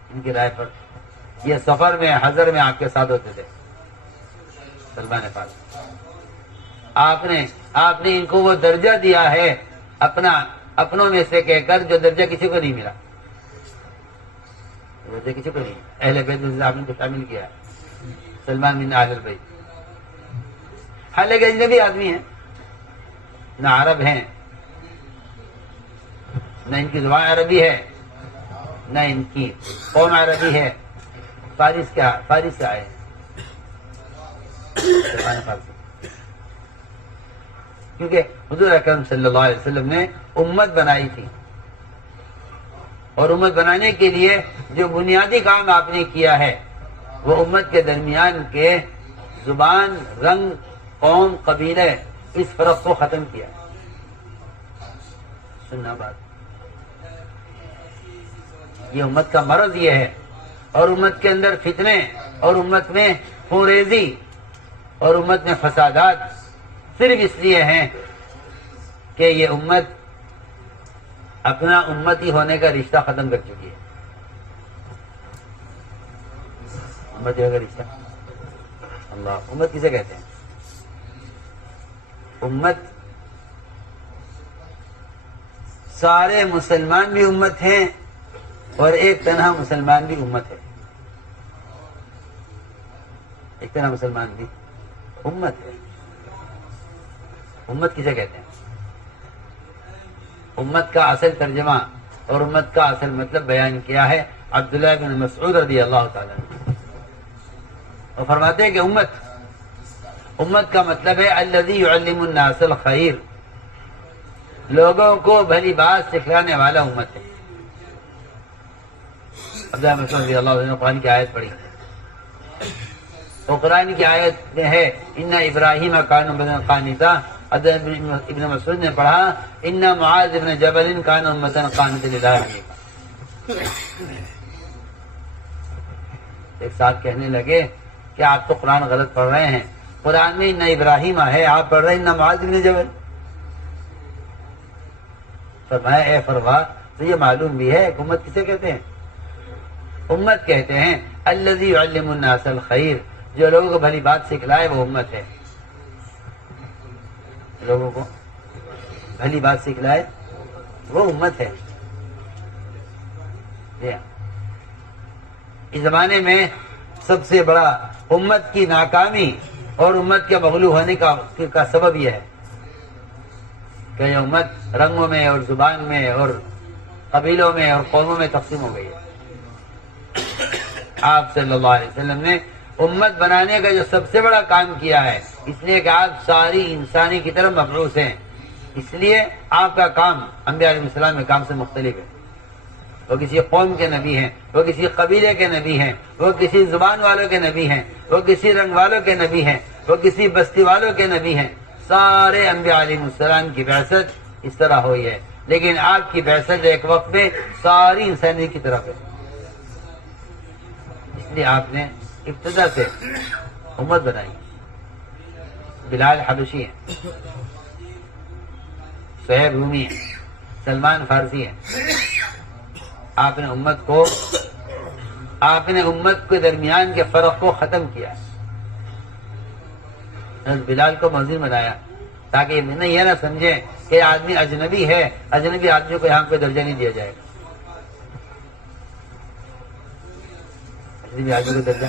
ان کی رائے پر یہ سفر میں حضر میں آپ کے ساتھ ہوتے تھے سلمان فارسی. آپ نے ان کو وہ درجہ دیا ہے اپنوں میں سے کہہ کر جو درجہ کسی کو نہیں ملا. درجہ کسی کو نہیں. اہل بیت میں آپ نے تو شامل کیا سلمان بن اہل بیت. حالانکہ اجنبی آدمی ہیں، نہ عرب ہیں، نہ ان کی زبان عربی ہے، نہ ان کی قوم عربی ہے. فارس سے آئے ہیں. کیونکہ حضور اکرم صلی اللہ علیہ وسلم نے امت بنائی تھی، اور امت بنانے کے لیے جو بنیادی کام آپ نے کیا ہے وہ امت کے درمیان کے زبان، رنگ، قوم، قبیلے، اس فرق کو ختم کیا. سننا بات، یہ امت کا مرض یہ ہے. اور امت کے اندر فتنے، اور امت میں خوریزی، اور امت میں فسادات صرف اس لیے ہیں کہ یہ امت اپنا امتی ہونے کا رشتہ ختم کر چکی ہے. امتی کا رشتہ، اللہ، امت کسے کہتے ہیں؟ امت سارے مسلمان بھی امت ہیں اور ایک تنہا مسلمان بھی امت ہے. ایک تنہا مسلمان بھی امت ہے. امت کسے کہتے ہیں؟ امت کا اصل ترجمہ اور امت کا اصل مطلب بیان کیا ہے عبداللہ بن مسعود رضی اللہ تعالیٰ عنہ. وہ فرماتے ہیں کہ امت کا مطلب ہے الذی یعلم الناس الخیر، لوگوں کو بھلی بات سکھلانے والا امت ہے. عبداللہ بن مسعود رضی اللہ عنہ نے قرآن کی آیت پڑھی. وہ قرآن کی آیت میں ہے ان ابراہیم کان امۃ قانتا. ابن مسعود نے پڑھا ان معاذ بن جبل کان امۃ قانتا للہ. ایک ساتھ کہنے لگے کہ آپ تو قرآن غلط پڑھ رہے ہیں. قرآن میں ان ابراہیم ہے، آپ پڑھ رہے ہیں ان معاذ بن جبل. فرمایا اے فروا، تو یہ معلوم بھی ہے کہ امت کسے کہتے ہیں؟ امت کہتے ہیں الذی یعلم الناس الخیر، جو لوگوں کو بھلی بات سکھلائے وہ امت ہے. لوگوں کو بھلی بات سکھلائے وہ امت ہے. اس زمانے میں سب سے بڑا امت کی ناکامی اور امت کے مغلوب ہونے کا سبب یہ ہے کہ یہ امت رنگوں میں اور زبان میں اور قبیلوں میں اور قوموں میں تقسیم ہو گئی ہے. آپ صلی اللہ علیہ وسلم نے امت بنانے کا جو سب سے بڑا کام کیا ہے، اس لیے کہ آپ ساری انسانی کی طرف مبعوث ہیں، اس لیے آپ کا کام انبیاء علیہ السلام کے کام سے مختلف ہے. وہ کسی قوم کے نبی ہیں، وہ کسی قبیلے کے نبی ہیں، وہ کسی زبان والوں کے نبی ہیں، وہ کسی رنگ والوں کے نبی ہیں، وہ کسی بستی والوں کے نبی ہیں. سارے انبیاء علیہ السلام کی بعثت اس طرح ہوئی ہے، لیکن آپ کی بعثت ایک وقت میں ساری انسانیت کی طرف ہے. اس لیے آپ نے ابتدا سے امت بنائی. بلال حبشی ہیں، سہیب رومی ہیں، سلمان فارسی ہیں. آپ نے امت کے درمیان کے فرق کو ختم کیا. بلال کو مؤذن بنایا تاکہ یہ نہ سمجھیں کہ آدمی اجنبی ہے، اجنبی آدمی کو یہاں پہ درجہ نہیں دیا جائے گا. اجنبی آدمی کو درجہ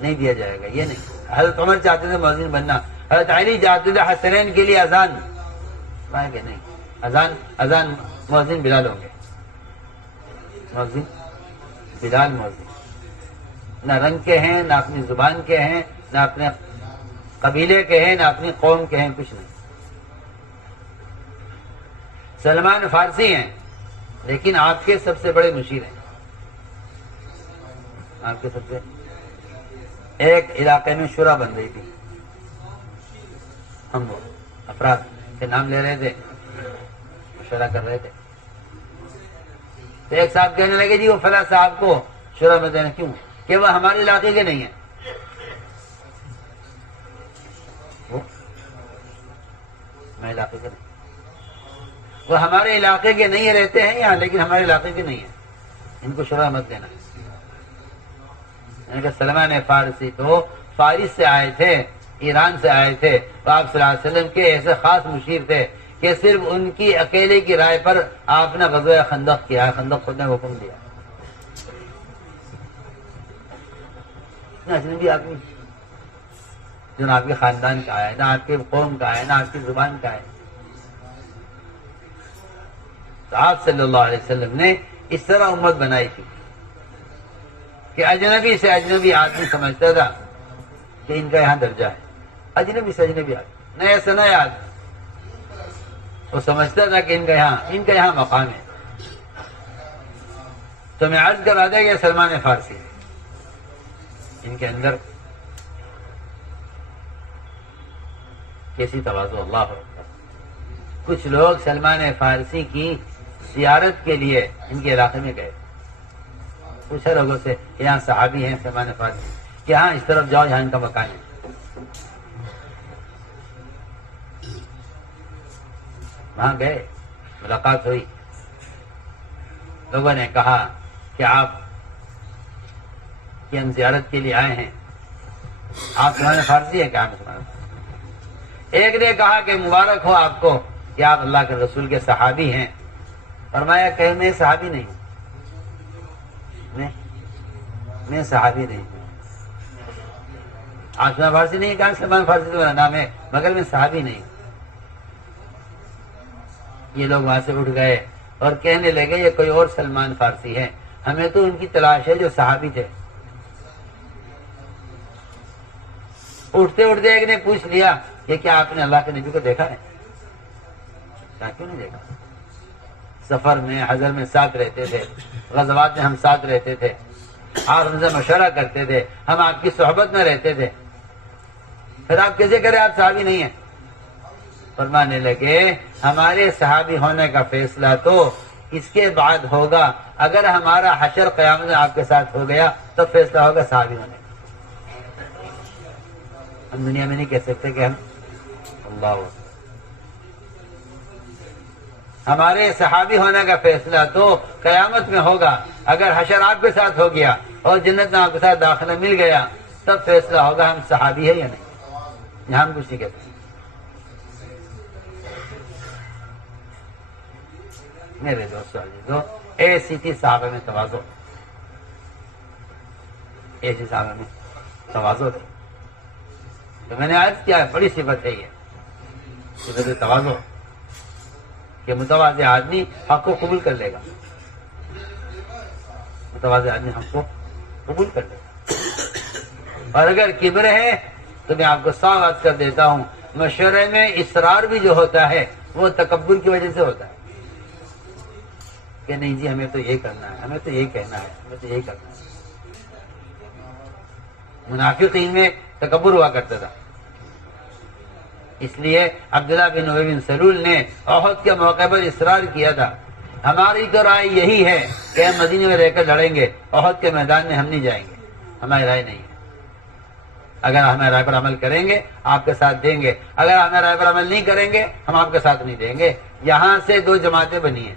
نہیں دیا جائے گا، یہ نہیں. حضرت عمر چاہتے تھے مؤذن بننا، حضرت علی چاہتے تھے حسنین کے لیے اذان. کہ نہیں، اذان مؤذن بلال ہوں گے. مؤذن بلال مؤذن نہ رنگ کے ہیں، نہ اپنی زبان کے ہیں، نہ اپنے قبیلے کے ہیں، نہ اپنی قوم کے ہیں، کچھ نہیں. سلمان فارسی ہیں لیکن آپ کے سب سے بڑے مشیر ہیں. آپ کے سب سے ایک علاقے میں شورا بن رہی تھی، ہم افراد کے نام لے رہے تھے، مشورہ کر رہے تھے. تو ایک صاحب کہنے لگے جی وہ فلاں صاحب کو شورا میں دینا کیوں، کہ وہ ہمارے علاقے کے نہیں ہیں. وہ ہمارے علاقے کے نہیں، وہ ہمارے علاقے کے نہیں رہتے ہیں یہاں، لیکن ہمارے علاقے کے نہیں ہیں، ان کو شبہ مت دینا۔ سلمان فارسی تو فارس سے آئے تھے، ایران سے آئے تھے، تو آپ صلی اللہ علیہ وسلم کے ایسے خاص مشیر تھے کہ صرف ان کی اکیلے کی رائے پر آپ نے غزوہ خندق کیا، خندق خود نے حکم دیا۔ اجنبی آدمی جو نہ آپ کے خاندان کا ہے، نہ آپ کے قوم کا ہے، نہ آپ کی زبان کا ہے۔ تو آپ صلی اللہ علیہ وسلم نے اس طرح امت بنائی تھی کہ اجنبی سے اجنبی آدمی سمجھتا تھا کہ ان کا یہاں درجہ ہے، اجنبی سے اجنبی آدمی، نئے سے نئے آدمی، وہ سمجھتا تھا کہ ان کا یہاں مقام ہے۔ تو میں عرض کرا دے کہ سلمان فارسی ان کے اندر کیسی تواضع، اللہ اکبر۔ کچھ لوگ سلمان فارسی کی زیارت کے لیے ان کے علاقے میں گئے، پوچھا لوگوں سے یہاں صحابی ہیں سلمان فارسی، کہ ہاں اس طرف جاؤ یہاں ان کا مکان ہے۔ وہاں گئے، ملاقات ہوئی، لوگوں نے کہا کہ آپ کی ہم زیارت کے لیے آئے ہیں، آپ سلمان فارسی ہیں؟ کیا آپ سلمان فارسی؟ ایک نے کہا کہ مبارک ہو آپ کو کہ آپ اللہ کے رسول کے صحابی ہیں۔ فرمایا کہ میں صحابی نہیں ہوں، میں صحابی نہیں ہوں۔ آپ سلمان فارسی نہیں کہا، سلمان فارسی تو میرا نام ہے، مگر میں صحابی نہیں ہوں۔ یہ لوگ وہاں سے اٹھ گئے اور کہنے لگے یہ کوئی اور سلمان فارسی ہے، ہمیں تو ان کی تلاش ہے جو صحابی تھے۔ اٹھتے اٹھتے ایک نے پوچھ لیا کہ کیا آپ نے اللہ کے نبی کو دیکھا ہے؟ کیا کیوں نہیں دیکھا؟ سفر میں، حضر میں ساتھ رہتے تھے، غزوات میں ہم ساتھ رہتے تھے، آپ ہم سے مشورہ کرتے تھے، ہم آپ کی صحبت میں رہتے تھے، پھر آپ کیسے کریں آپ صحابی نہیں ہیں؟ فرمانے لگے ہمارے صحابی ہونے کا فیصلہ تو اس کے بعد ہوگا، اگر ہمارا حشر قیامت میں آپ کے ساتھ ہو گیا تو فیصلہ ہوگا صحابی ہونے کا۔ ہم دنیا میں نہیں کہہ سکتے کہ ہم اللہ، ہمارے صحابی ہونے کا فیصلہ تو قیامت میں ہوگا، اگر حشر آپ کے ساتھ ہو گیا اور جنت میں آپ کے ساتھ داخلہ مل گیا تب فیصلہ ہوگا ہم صحابی ہے یا نہیں۔ یہاں ہم کچھ نہیں کہتے۔ میرے دوستو عزیزو، ایسی تھی صحابہ میں تواضع، ایسی صحابہ میں تواضع تھی۔ تو میں نے عرض کیا ہے بڑی صفت ہے یہ صفت تواضع، کہ متواضع آدمی حق کو قبول کر لے گا، متواضع آدمی حق کو قبول کر لے گا۔ اور اگر کبر ہے تو میں آپ کو صاف بات کر دیتا ہوں، مشورے میں اصرار بھی جو ہوتا ہے وہ تکبر کی وجہ سے ہوتا ہے، کہ نہیں جی ہمیں تو یہ کرنا ہے، ہمیں تو یہ کہنا ہے، ہمیں تو یہ کرنا ہے۔ منافقین میں تکبر ہوا کرتا تھا، اس لیے عبداللہ بن ابی بن سلول نے احد کے موقع پر اصرار کیا تھا، ہماری تو رائے یہی ہے کہ ہم مدینے میں رہ کر لڑیں گے، احد کے میدان میں ہم نہیں جائیں گے، ہماری رائے نہیں ہے۔ اگر ہمیں رائے پر عمل کریں گے آپ کے ساتھ دیں گے، اگر ہمیں رائے پر عمل نہیں کریں گے ہم آپ کے ساتھ نہیں دیں گے۔ یہاں سے دو جماعتیں بنی ہیں،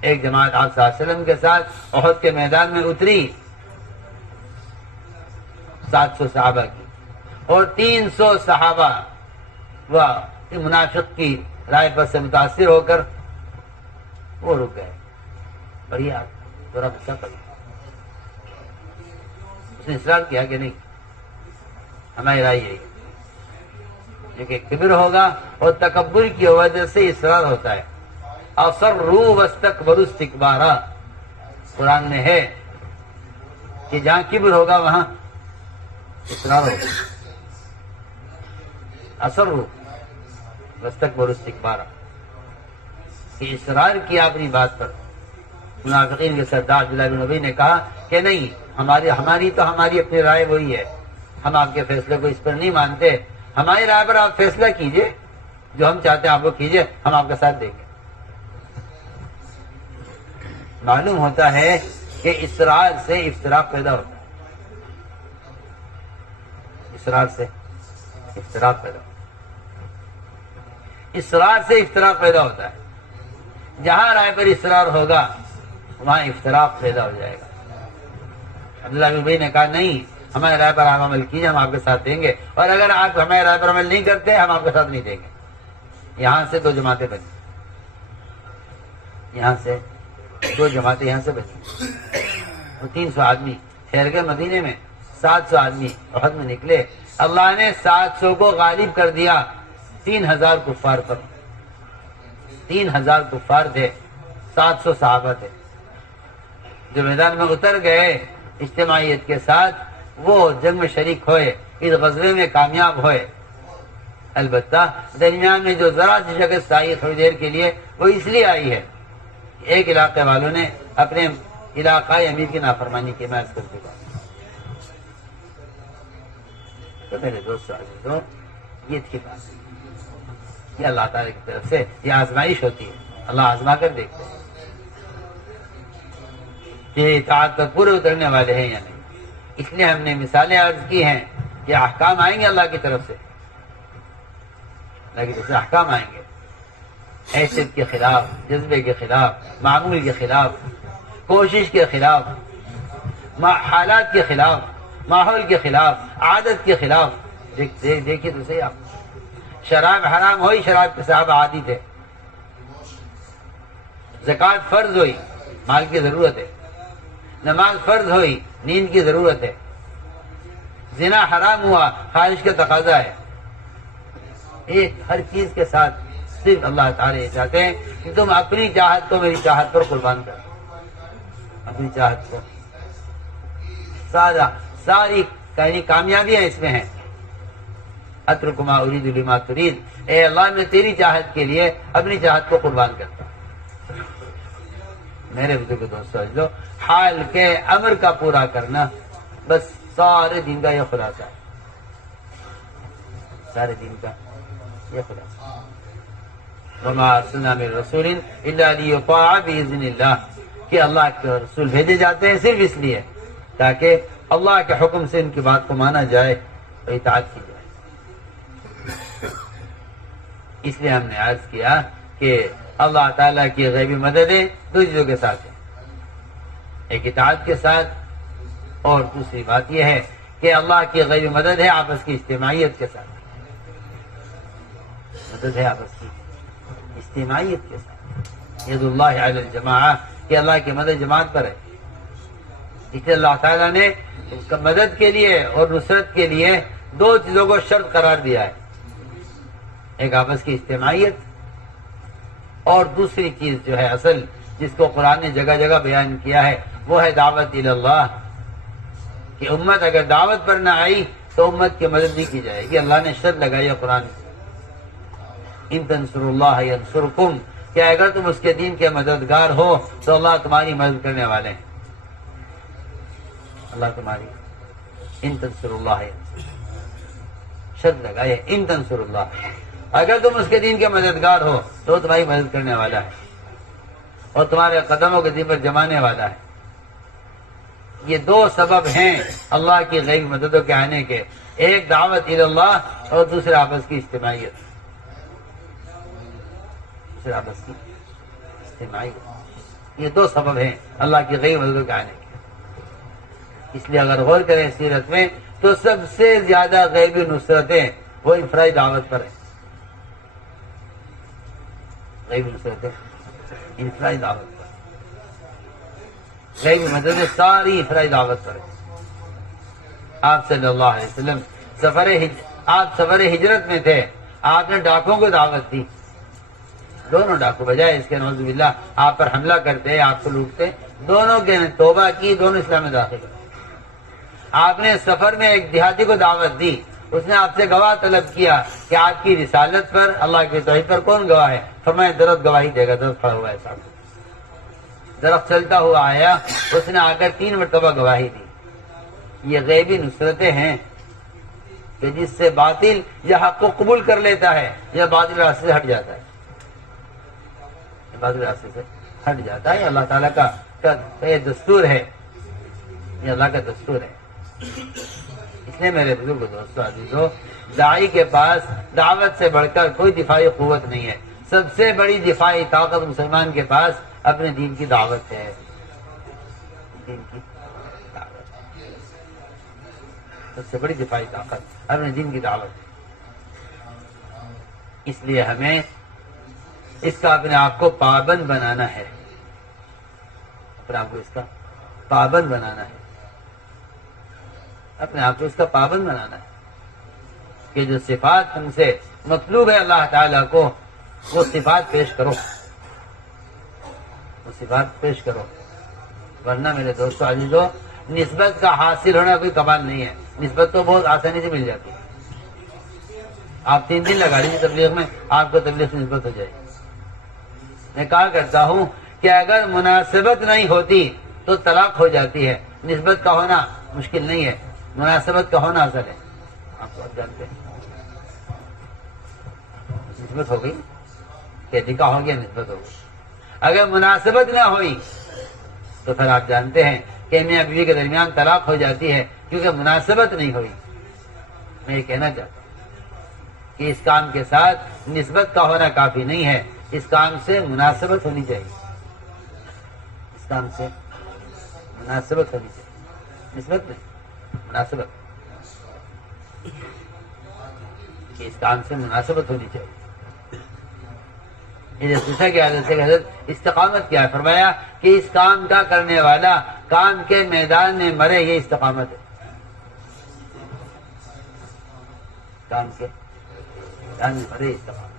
ایک جماعت آپ صلی اللہ علیہ وسلم کے ساتھ احد کے میدان میں اتری 700 صحابہ کی، اور 300 صحابہ وہ منافق کی رائے پر سے متاثر ہو کر وہ رک گئے۔ بڑھیا تھوڑا غصہ پڑ گیا، اس نے اصرار کیا کہ نہیں ہماری رائے یہی ہے، کیونکہ کبر ہوگا اور تکبر کی وجہ سے اصرار ہوتا ہے۔ اصروا واستكبروا استکبارا، قرآن میں ہے کہ جہاں کبر ہوگا وہاں اصرار ہوگا۔ اصروا واستكبروا استکبارا، کہ اصرار کیا اپنی بات پر۔ منافقین کے سردار عبداللہ بن ابی نے کہا کہ نہیں، ہماری اپنی رائے وہی ہے، ہم آپ کے فیصلے کو اس پر نہیں مانتے، ہماری رائے پر آپ فیصلہ کیجئے، جو ہم چاہتے ہیں آپ وہ کیجئے، ہم آپ کا ساتھ دیں گے۔ معلوم ہوتا ہے کہ اصرار سے افتراق پیدا ہوتا ہے، اصرار سے افتراق پیدا ہوتا ہے۔ اصرار سے افتراق پیدا ہوتا ہے، جہاں رائے پر اصرار ہوگا وہاں افتراق پیدا ہو جائے گا۔ عبداللہ بن ابی نے کہا نہیں، ہمارے رائے پر آپ عمل کیجیے، ہم آپ کے ساتھ دیں گے، اور اگر آپ ہمارے رائے پر عمل نہیں کرتے ہم آپ کے ساتھ نہیں دیں گے۔ یہاں سے 2 جماعتیں بنی، یہاں سے 2 جماعتیں یہاں سے بنی، وہ 300 آدمی ٹھہر گئے مدینے میں، 700 آدمی احد میں نکلے، اللہ نے 700 کو غالب کر دیا 3000 کفار پر۔ 3000 کفار تھے، 700 صحابہ تھے، جو میدان میں اتر گئے اجتماعیت کے ساتھ، وہ جنگ میں شریک ہوئے، اس غزوے میں کامیاب ہوئے۔ البتہ درمیان میں جو ذرا سی شکست آئی تھوڑی دیر کے لیے، وہ اس لیے آئی ہے کہ ایک علاقے والوں نے اپنے علاقائی امیر کی نافرمانی کی، میں اس کر چکا۔ تو میرے دوستو عزیزو، یہ تھی بات، یہ اللہ تعالیٰ کی طرف سے یہ آزمائش ہوتی ہے، اللہ آزما کر دیکھتے ہیں کہ اطاعت پر پورے اترنے والے ہیں یا نہیں۔ اس لیے ہم نے مثالیں عرض کی ہیں کہ احکام آئیں گے اللہ کی طرف سے، اللہ کی طرف سے احکام آئیں گے، حیثیت کے خلاف، جذبے کے خلاف، معمول کے خلاف، کوشش کے خلاف، حالات کے خلاف، ماحول کے خلاف، عادت کے خلاف۔ دیکھیے تو صحیح، آپ شراب حرام ہوئی، شراب کے صحابہ عادی تھے، زکوٰۃ فرض ہوئی، مال کی ضرورت ہے، نماز فرض ہوئی، نیند کی ضرورت ہے، زنا حرام ہوا، خواہش کا تقاضا ہے۔ ایک ہر چیز کے ساتھ صرف اللہ تعالیٰ یہ چاہتے ہیں کہ تم اپنی چاہت کو میری چاہت پر قربان کرو، اپنی چاہت کو۔ ساری کامیابیاں اس میں ہیں۔ اترک ما ارید لما ترید، اے اللہ میں تیری چاہت کے لیے اپنی چاہت کو قربان کرتا ہوں۔ میرے بزرگ دوستو، جو حال کے امر کا پورا کرنا، بس سارے دین کا یہ خلاصہ ہے، سارے دین کا یہ خلاصہ۔ وما ارسلنا من رسول الا لیطاع باذن اللہ، کہ اللہ کے رسول بھیجے جاتے ہیں صرف اس لیے تاکہ اللہ کے حکم سے ان کی بات کو مانا جائے اور اطاعت کی جائے۔ اس لیے ہم نے عرض کیا کہ اللہ تعالیٰ کی غیبی مددیں 2 چیزوں کے ساتھ ہیں، ایک اطاعت کے ساتھ، اور دوسری بات یہ ہے کہ اللہ کی غیبی مدد ہے آپس کی اجتماعیت کے ساتھ، مدد ہے آپس کی اجتماعیت کے ساتھ۔ ید اللہ علی الجماعہ، کہ اللہ کی مدد جماعت پر ہے۔ اس لیے اللہ تعالیٰ نے مدد کے لیے اور نصرت کے لیے 2 چیزوں کو شرط قرار دیا ہے، ایک آپس کی اجتماعیت، اور دوسری چیز جو ہے اصل، جس کو قرآن نے جگہ جگہ بیان کیا ہے، وہ ہے دعوت الی اللہ، کہ امت اگر دعوت پر نہ آئی تو امت کی مدد نہیں کی جائے گی۔ اللہ نے شرط لگائی ہے قرآن میں، ان تنصروا اللہ ینصرکم، کہ اگر تم اس کے دین کے مددگار ہو تو اللہ تمہاری مدد کرنے والے ہیں، اللہ تمہاری۔ ان تنصروا اللہ ینصرکم، شرط لگائی ہے، ان تنصروا اللہ، اگر تم اس کے دین کے مددگار ہو تو تمہاری مدد کرنے والا ہے اور تمہارے قدموں کے دین پر جمانے والا ہے۔ یہ 2 سبب ہیں اللہ کی غیبی مددوں کے آنے کے، ایک دعوت الی اللہ اور دوسرا آپس کی اجتماعیت، آپس کی اجتماعیت۔ یہ 2 سبب ہیں اللہ کی غیبی مددوں کے آنے کے۔ اس لیے اگر غور کریں سیرت میں تو سب سے زیادہ غیبی نصرتیں وہ انفرادی دعوت پر ہیں، غیبی نصرتیں انفرادی دعوت پر، غیبی مددیں ساری انفرادی دعوت پر ہیں۔ آپ صلی اللہ علیہ وسلم آپ سفر ہجرت میں تھے، آپ نے ڈاکوں کو دعوت دی، دونوں ڈاکو، بجائے اس کے نعوذ باللہ آپ پر حملہ کرتے، آپ کو لوٹتے، دونوں کے توبہ کی، دونوں اسلام میں داخل ہوئے۔ آپ نے سفر میں ایک دیہاتی کو دعوت دی، اس نے آپ سے گواہ طلب کیا کہ آپ کی رسالت پر، اللہ کی توحید پر کون گواہ ہے؟ فرمایا درخت گواہی دے گا، درخت کھڑا ہوا ہے سامنے، درخت چلتا ہوا آیا، اس نے آ کر 3 مرتبہ گواہی دی۔ یہ غیبی نصرتیں ہیں کہ جس سے باطل یا حق کو قبول کر لیتا ہے یا باطل راستے سے ہٹ جاتا ہے، باطل راستے سے ہٹ جاتا ہے۔ اللہ تعالیٰ کا یہ دستور ہے، یہ اللہ کا دستور ہے۔ اس لیے میرے بزرگ دوستوں عزیزوں، داعی کے پاس دعوت سے بڑھ کر کوئی دفاعی قوت نہیں ہے. سب سے بڑی دفاعی طاقت مسلمان کے پاس اپنے دین کی دعوت ہے. دین کی دعوت سب سے بڑی دفاعی طاقت اپنے دین کی دعوت ہے. اس لیے ہمیں اس کا اپنے آپ کو پابند بنانا ہے. اپنے آپ کو اس کا پابند بنانا ہے. اپنے آپ کو اس کا پابند بنانا ہے کہ جو صفات ہم سے مطلوب ہے اللہ تعالیٰ کو، وہ صفات پیش کرو، وہ صفات پیش کرو. ورنہ میرے دوستو عزیزو، نسبت کا حاصل ہونا کوئی کمال نہیں ہے. نسبت تو بہت آسانی سے مل جاتی ہے. آپ 3 دن لگا لیجیے تبلیغ میں، آپ کو تبلیغ سے نسبت ہو جائے گی. میں کہا کرتا ہوں کہ اگر مناسبت نہیں ہوتی تو طلاق ہو جاتی ہے. نسبت کا ہونا مشکل نہیں ہے، مناسبت کا ہونا اصل ہے. آپ کو جانتے ہیں نسبت ہو گئی کہ نکاح ہو گیا، نسبت ہو گئی. اگر مناسبت نہ ہوئی تو پھر آپ جانتے ہیں کہ میاں بیوی کے درمیان طلاق ہو جاتی ہے، کیونکہ مناسبت نہیں ہوئی. میں یہ کہنا چاہتا ہوں کہ اس کام کے ساتھ نسبت کا ہونا کافی نہیں ہے. اس کام سے مناسبت ہونی چاہیے. اس کام سے مناسبت ہونی چاہیے، نسبت نہیں، مناسبت. کہ اس کام سے مناسبت ہونی چاہیے. یہ پوچھا گیا حضرت سے حضرت استقامت کیا ہے؟ فرمایا کہ اس کام کا کرنے والا کام کے میدان میں مرے، یہ استقامت ہے. کام کے میدان میں مرے استقامت.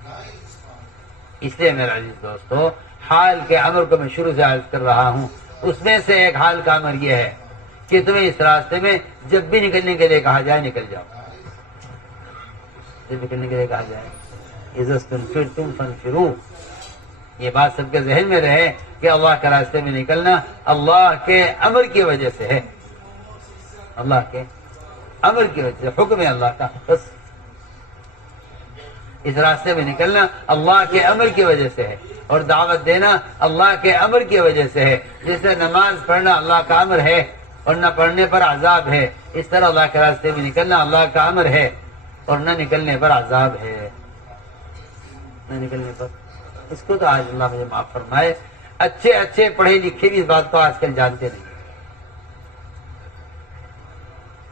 اس لیے میرا عزیز دوستو، حال کے امر کو میں شروع سے عرض کر رہا ہوں. اس میں سے ایک حال کا امر یہ ہے کہ تمہیں اس راستے میں جب بھی نکلنے کے لیے کہا جائے نکل جاؤ. جب نکلنے کے لیے کہا جائے تم فنفروا. یہ بات سب کے ذہن میں رہے کہ اللہ کے راستے میں نکلنا اللہ کے امر کی وجہ سے ہے. اللہ کے امر کی وجہ سے، حکم ہے اللہ کا. بس اس راستے میں نکلنا اللہ کے امر کی وجہ سے ہے، اور دعوت دینا اللہ کے امر کی وجہ سے ہے. جیسے نماز پڑھنا اللہ کا امر ہے اور نہ پڑھنے پر عذاب ہے، اس طرح اللہ کے راستے میں نکلنا اللہ کا امر ہے اور نہ نکلنے پر عذاب ہے. نہ نکلنے پر، اس کو تو آج اللہ مجھے معاف فرمائے، اچھے اچھے پڑھے لکھے بھی اس بات کو آج کل جانتے نہیں.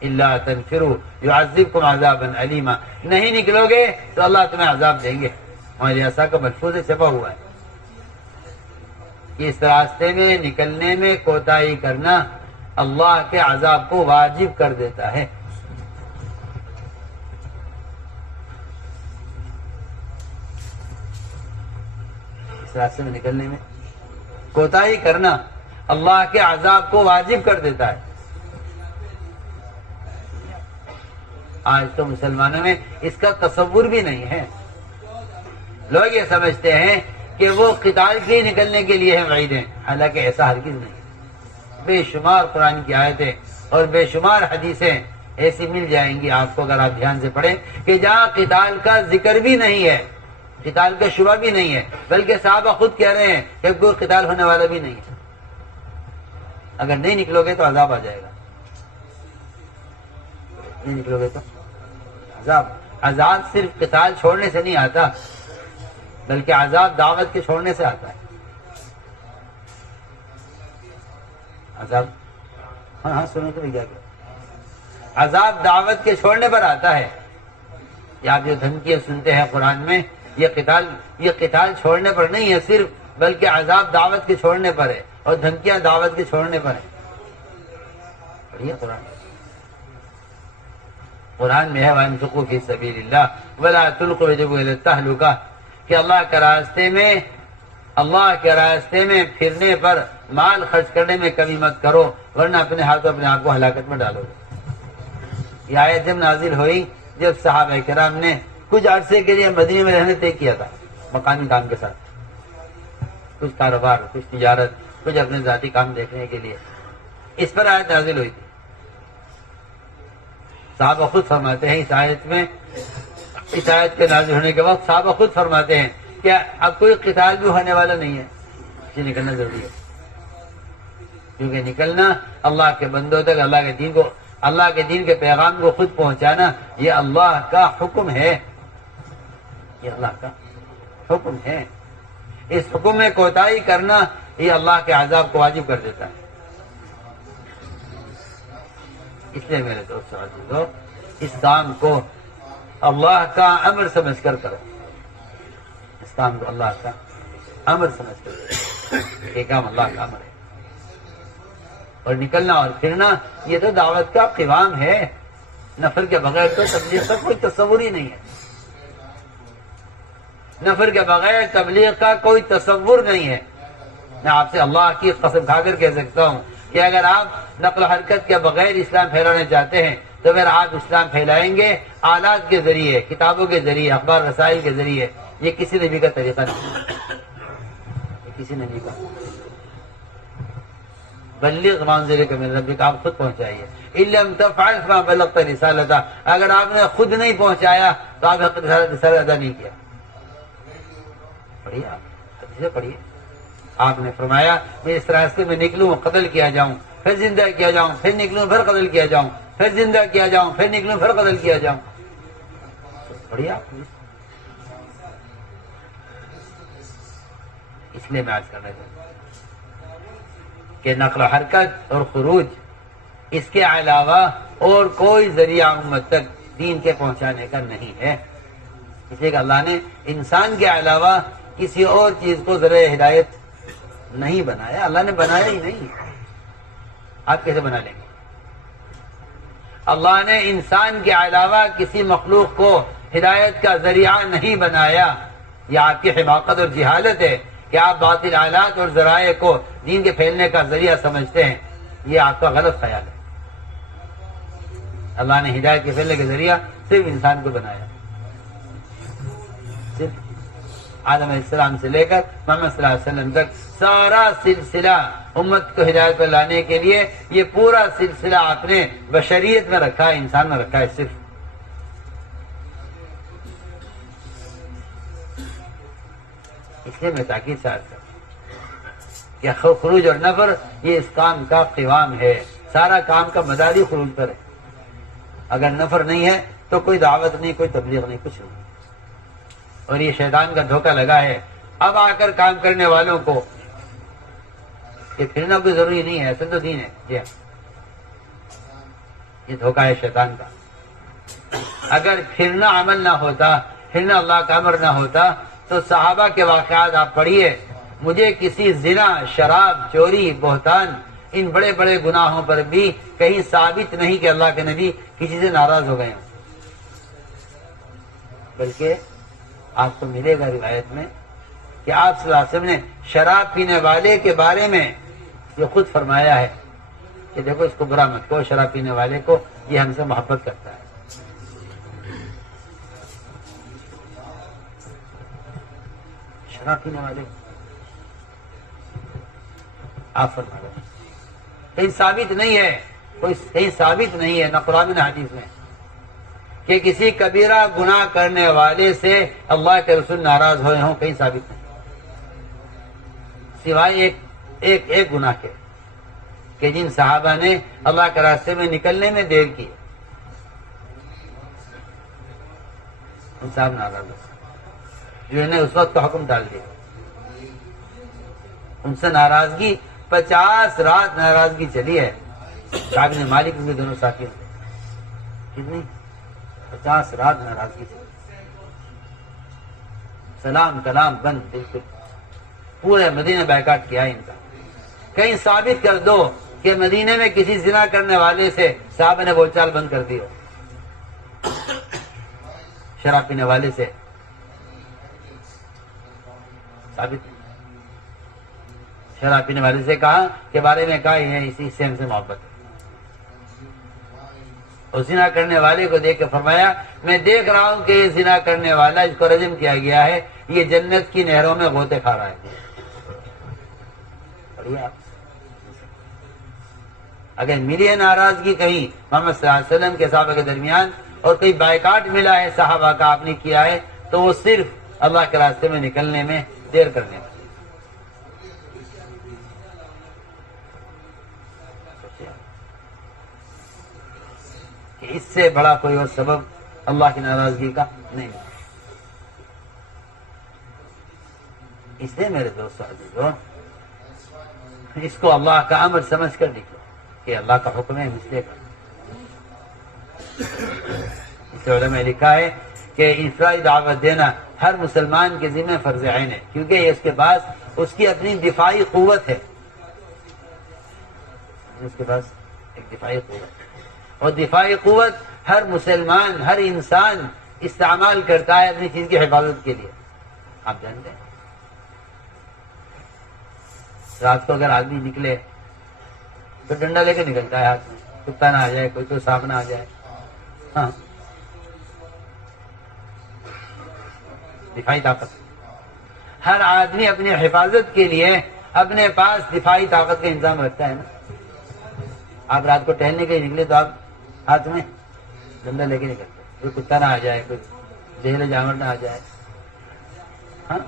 الا تنفروا يعذبكم عذابا علیما. نہیں نکلو گے تو اللہ تمہیں عذاب دیں گے. ہمارے ایسا کا ملفوظ چھپا ہوا ہے کہ اس راستے میں نکلنے میں کوتاہی کرنا اللہ کے عذاب کو واجب کر دیتا ہے. اس راستے میں نکلنے میں کوتاہی کرنا اللہ کے عذاب کو واجب کر دیتا ہے. آج تو مسلمانوں میں اس کا تصور بھی نہیں ہے. لوگ یہ سمجھتے ہیں کہ وہ قتال کے نکلنے کے لیے ہیں وعیدیں، حالانکہ ایسا ہرگز نہیں. بے شمار قرآن کی آیتیں اور بے شمار حدیثیں ایسی مل جائیں گی آپ کو اگر آپ دھیان سے پڑھیں کہ جہاں قتال کا ذکر بھی نہیں ہے، قتال کا شبہ بھی نہیں ہے، بلکہ صحابہ خود کہہ رہے ہیں کہ کوئی قتال ہونے والا بھی نہیں ہے. اگر نہیں نکلو گے تو عذاب آ جائے گا. نہیں نکلو گے تو عذاب. عذاب صرف قتال چھوڑنے سے نہیں آتا، بلکہ عذاب دعوت کے چھوڑنے سے آتا ہے. عذاب ہاں سنو تو کیا عذاب دعوت کے چھوڑنے پر آتا ہے. یا آپ جو دھمکیاں سنتے ہیں قرآن میں، یہ قتال چھوڑنے پر نہیں ہے صرف، بلکہ عذاب دعوت کے چھوڑنے پر ہے اور دھمکیاں دعوت کے چھوڑنے پر ہیں. پڑھیے قرآن میں ہے وَأَنفِقُوا فِي سَبِيلِ اللَّهِ وَلَا تُلْقُوا بِأَيْدِيكُمْ إِلَى التَّهْلُكَةِ کہ اللہ کے راستے میں پھرنے پر مال خرچ کرنے میں کمی مت کرو، ورنہ اپنے ہاتھوں اپنے آپ کو ہلاکت میں ڈالو گے. یہ آیت جب نازل ہوئی جب صحابہ کرام نے کچھ عرصے کے لیے مدینے میں رہنے طے کیا تھا مقامی کام کے ساتھ، کچھ کاروبار، کچھ تجارت، کچھ اپنے ذاتی کام دیکھنے کے لیے، اس پر آیت نازل ہوئی تھی. صحابہ خود فرماتے ہیں اس آیت کے نازل ہونے کے وقت صحابہ خود فرماتے ہیں کہ اب کوئی قتال بھی ہونے والا نہیں ہے، یہ نکلنا ضروری ہے. کیونکہ نکلنا اللہ کے بندوں تک، اللہ کے دین کو اللہ کے دین کے پیغام کو خود پہنچانا یہ اللہ کا حکم ہے، یہ اللہ کا حکم ہے۔ اس حکم میں کوتاہی کرنا یہ اللہ کے عذاب کو واجب کر دیتا ہے۔ اس لیے میرے دوستو عزیزو، اس کام کو اللہ کا امر سمجھ کر کرو، اس کام کو اللہ کا امر سمجھ کر کرو، یہ کام اللہ کا امر ہے۔ اور نکلنا اور پھرنا یہ تو دعوت کا قوام ہے، نفر کے بغیر تو تبلیغ کا کوئی تصور ہی نہیں ہے، نفر کے بغیر تبلیغ کا کوئی تصور نہیں ہے۔ میں آپ سے اللہ کی قسم کھا کر کہہ سکتا ہوں کہ اگر آپ نقل و حرکت کے بغیر اسلام پھیلانا چاہتے ہیں تو پھر آپ اسلام پھیلائیں گے آلات کے ذریعے، کتابوں کے ذریعے، اخبار رسائل کے ذریعے۔ یہ کسی نبی کا طریقہ نہیں، یہ کسی نبی کا۔ بلغ ما انزل من ربک، آپ خود پہنچائیے۔ ان لم تفعل فما بلغت رسالتہ، اگر آپ نے خود نہیں پہنچایا تو آپ نے رسالت ادا نہیں کیا۔ پڑھیے، آپ حدیث پڑھیے، آپ نے فرمایا میں اس راستے میں نکلوں قتل کیا جاؤں، پھر زندہ کیا جاؤں، پھر نکلوں پھر قتل کیا جاؤں، پھر زندہ کیا جاؤں، پھر نکلوں پھر قتل کیا جاؤں۔ پڑھیے آپ۔ اس لیے میں آج کرنا چاہتا ہوں کہ نقل و حرکت اور خروج اس کے علاوہ اور کوئی ذریعہ امت تک دین کے پہنچانے کا نہیں ہے، اس لیے کہ اللہ نے انسان کے علاوہ کسی اور چیز کو ذریعہ ہدایت نہیں بنایا، اللہ نے بنایا ہی نہیں، آپ کیسے بنا لیں گے؟ اللہ نے انسان کے علاوہ کسی مخلوق کو ہدایت کا ذریعہ نہیں بنایا۔ یہ آپ کی حماقت اور جہالت ہے کہ آپ باطل آلات اور ذرائع کو دین کے پھیلنے کا ذریعہ سمجھتے ہیں، یہ آپ کا غلط خیال ہے۔ اللہ نے ہدایت کے پھیلنے کے ذریعہ صرف انسان کو بنایا، صرف آدم علیہ السلام سے لے کر محمد صلی اللہ علیہ وسلم تک سارا سلسلہ امت کو ہدایت پر لانے کے لیے یہ پورا سلسلہ آپ نے بشریت میں رکھا ہے، انسان میں رکھا ہے صرف۔ اس لیے میں تاکید سے عرض کرتا ہوں کہ خروج اور نفر یہ اس کام کا قوام ہے، سارا کام کا مدار ہی خروج پر ہے۔ اگر نفر نہیں ہے تو کوئی دعوت نہیں، کوئی تبلیغ نہیں، کچھ نہیں۔ اور یہ شیطان کا دھوکہ لگا ہے اب آ کر کام کرنے والوں کو کہ پھرنا کوئی ضروری نہیں ہے، ایسا تو دین ہے۔ جی ہاں، یہ دھوکہ ہے شیطان کا۔ اگر پھرنا عمل نہ ہوتا، پھرنا اللہ کا امر نہ ہوتا تو صحابہ کے واقعات آپ پڑھیے، مجھے کسی زنا، شراب، چوری، بہتان، ان بڑے بڑے گناہوں پر بھی کہیں ثابت نہیں کہ اللہ کے نبی کسی سے ناراض ہو گئے ہوں، بلکہ آپ کو ملے گا روایت میں کہ آپ صلی اللہ علیہ وسلم نے شراب پینے والے کے بارے میں یہ خود فرمایا ہے کہ دیکھو اس کو برا مت کہو، شراب پینے والے کو، یہ ہم سے محبت کرتا ہے۔ شراب پینے والے آپ فرما رہے ہیں، کہیں ثابت نہیں ہے، کوئی کہیں ثابت نہیں ہے نہ قرآن نہ حدیث میں کہ کسی کبیرہ گناہ کرنے والے سے اللہ کے رسول ناراض ہوئے ہوں، کہیں ثابت نہیں، سوائے ایک گناہ کے کہ جن صحابہ نے اللہ کے راستے میں نکلنے میں دیر کی، ان صاحب ناراض ہوئے، جنہوں نے اس وقت کا حکم ڈال دیا، ان سے ناراضگی 50 رات ناراضگی چلی ہے۔ کعب بن مالک ان کے دونوں ساتھی تھے، کتنی 50 رات ناراضگی چلی، سلام کلام بند، بالکل پورے مدینہ بائیکاٹ کیا ان کا۔ کہیں ثابت کر دو کہ مدینے میں کسی زنا کرنے والے سے صحابہ نے بول چال بند کر دی ہو، شراب پینے والے سے ثابت، شراب پینے والے سے کہا کہ بارے میں کہا یہ اسی سے ہم سے محبت ہے، اور زنا کرنے والے کو دیکھ کے فرمایا میں دیکھ رہا ہوں کہ یہ زنا کرنے والا، اس کو رجم کیا گیا ہے، یہ جنت کی نہروں میں غوطے کھا رہا ہے۔ اگر ملی ہے ناراضگی کہیں محمد صلی اللہ علیہ وسلم کے صحابہ کے درمیان اور کوئی بائیکاٹ ملا ہے صحابہ کا آپ نے کیا ہے تو وہ صرف اللہ کے راستے میں نکلنے میں دیر کرنے میں۔ اس سے بڑا کوئی اور سبب اللہ کی ناراضگی کا نہیں ہے۔ اس لیے میرے دوستو عزیزو، اس کو اللہ کا امر سمجھ کر نکلو کہ اللہ کا حکم ہے مسئلے کا۔ اس سے علماء نے لکھا ہے کہ انفرادی دعوت دینا ہر مسلمان کے ذمہ فرض عین ہے، کیونکہ اس کے پاس اس کی اپنی دفاعی قوت ہے، اس کے پاس ایک دفاعی قوت ہے، اور دفاعی قوت ہر مسلمان، ہر انسان استعمال کرتا ہے اپنی چیز کی حفاظت کے لیے۔ آپ جانتے ہیں رات کو اگر آدمی نکلے تو ڈنڈا لے کے نکلتا ہے ہاتھ میں، کتا نہ آ جائے، کوئی تو سانپ نہ آ جائے۔ ہاں، دفاعی طاقت ہر آدمی اپنی حفاظت کے لیے اپنے پاس دفاعی طاقت کا انتظام رکھتا ہے نا۔ آپ رات کو ٹہلنے کے لیے نکلے تو آپ ہاتھ میں ڈنڈا لے کے نکلتے، کوئی کتا نہ آ جائے، کوئی زہریلا جانور نہ آ جائے۔ ہاں،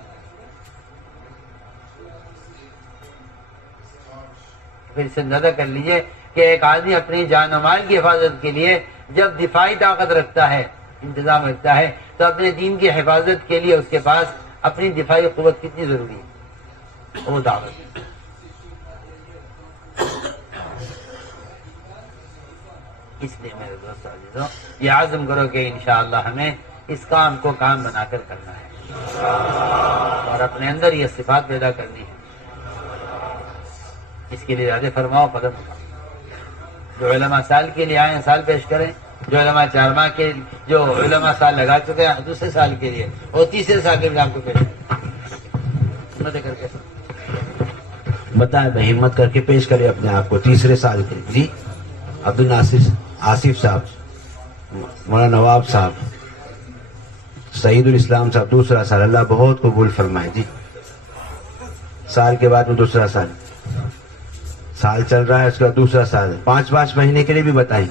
پھر سے اندازہ کر لیجئے کہ ایک آدمی اپنی جان و مال کی حفاظت کے لیے جب دفاعی طاقت رکھتا ہے، انتظام رکھتا ہے، تو اپنے دین کی حفاظت کے لیے اس کے پاس اپنی دفاعی قوت کتنی ضروری ہے، وہ دعوت۔ اس لیے میرے دوستو عزیزوں، یہ عزم کرو کہ انشاءاللہ ہمیں اس کام کو کام بنا کر کرنا ہے اور اپنے اندر یہ صفات پیدا کرنی ہے۔ اس کے لیے ارادے فرماؤ، قدم اٹھاؤ۔ جو علماء سال کے لیے آئے ہیں سال پیش کریں، جو علماء 4 ماہ کے، جو علماء سال لگا چکے ہیں دوسرے سال کے لیے، اور تیسرے سال کے لیے آپ کو پیش کریں، ہمت کر کے بتائیں بھائی، ہمت کر کے پیش کرے اپنے آپ کو تیسرے سال کے لیے۔ جی عبد الناصر آصف صاحب، مولانا نواب صاحب، سعید الاسلام صاحب، دوسرا سال، اللہ بہت قبول فرمائے۔ جی سال کے بعد میں دوسرا سال چل رہا ہے، اس کا دوسرا سال ہے، 5 مہینے کے لیے بھی بتائیں۔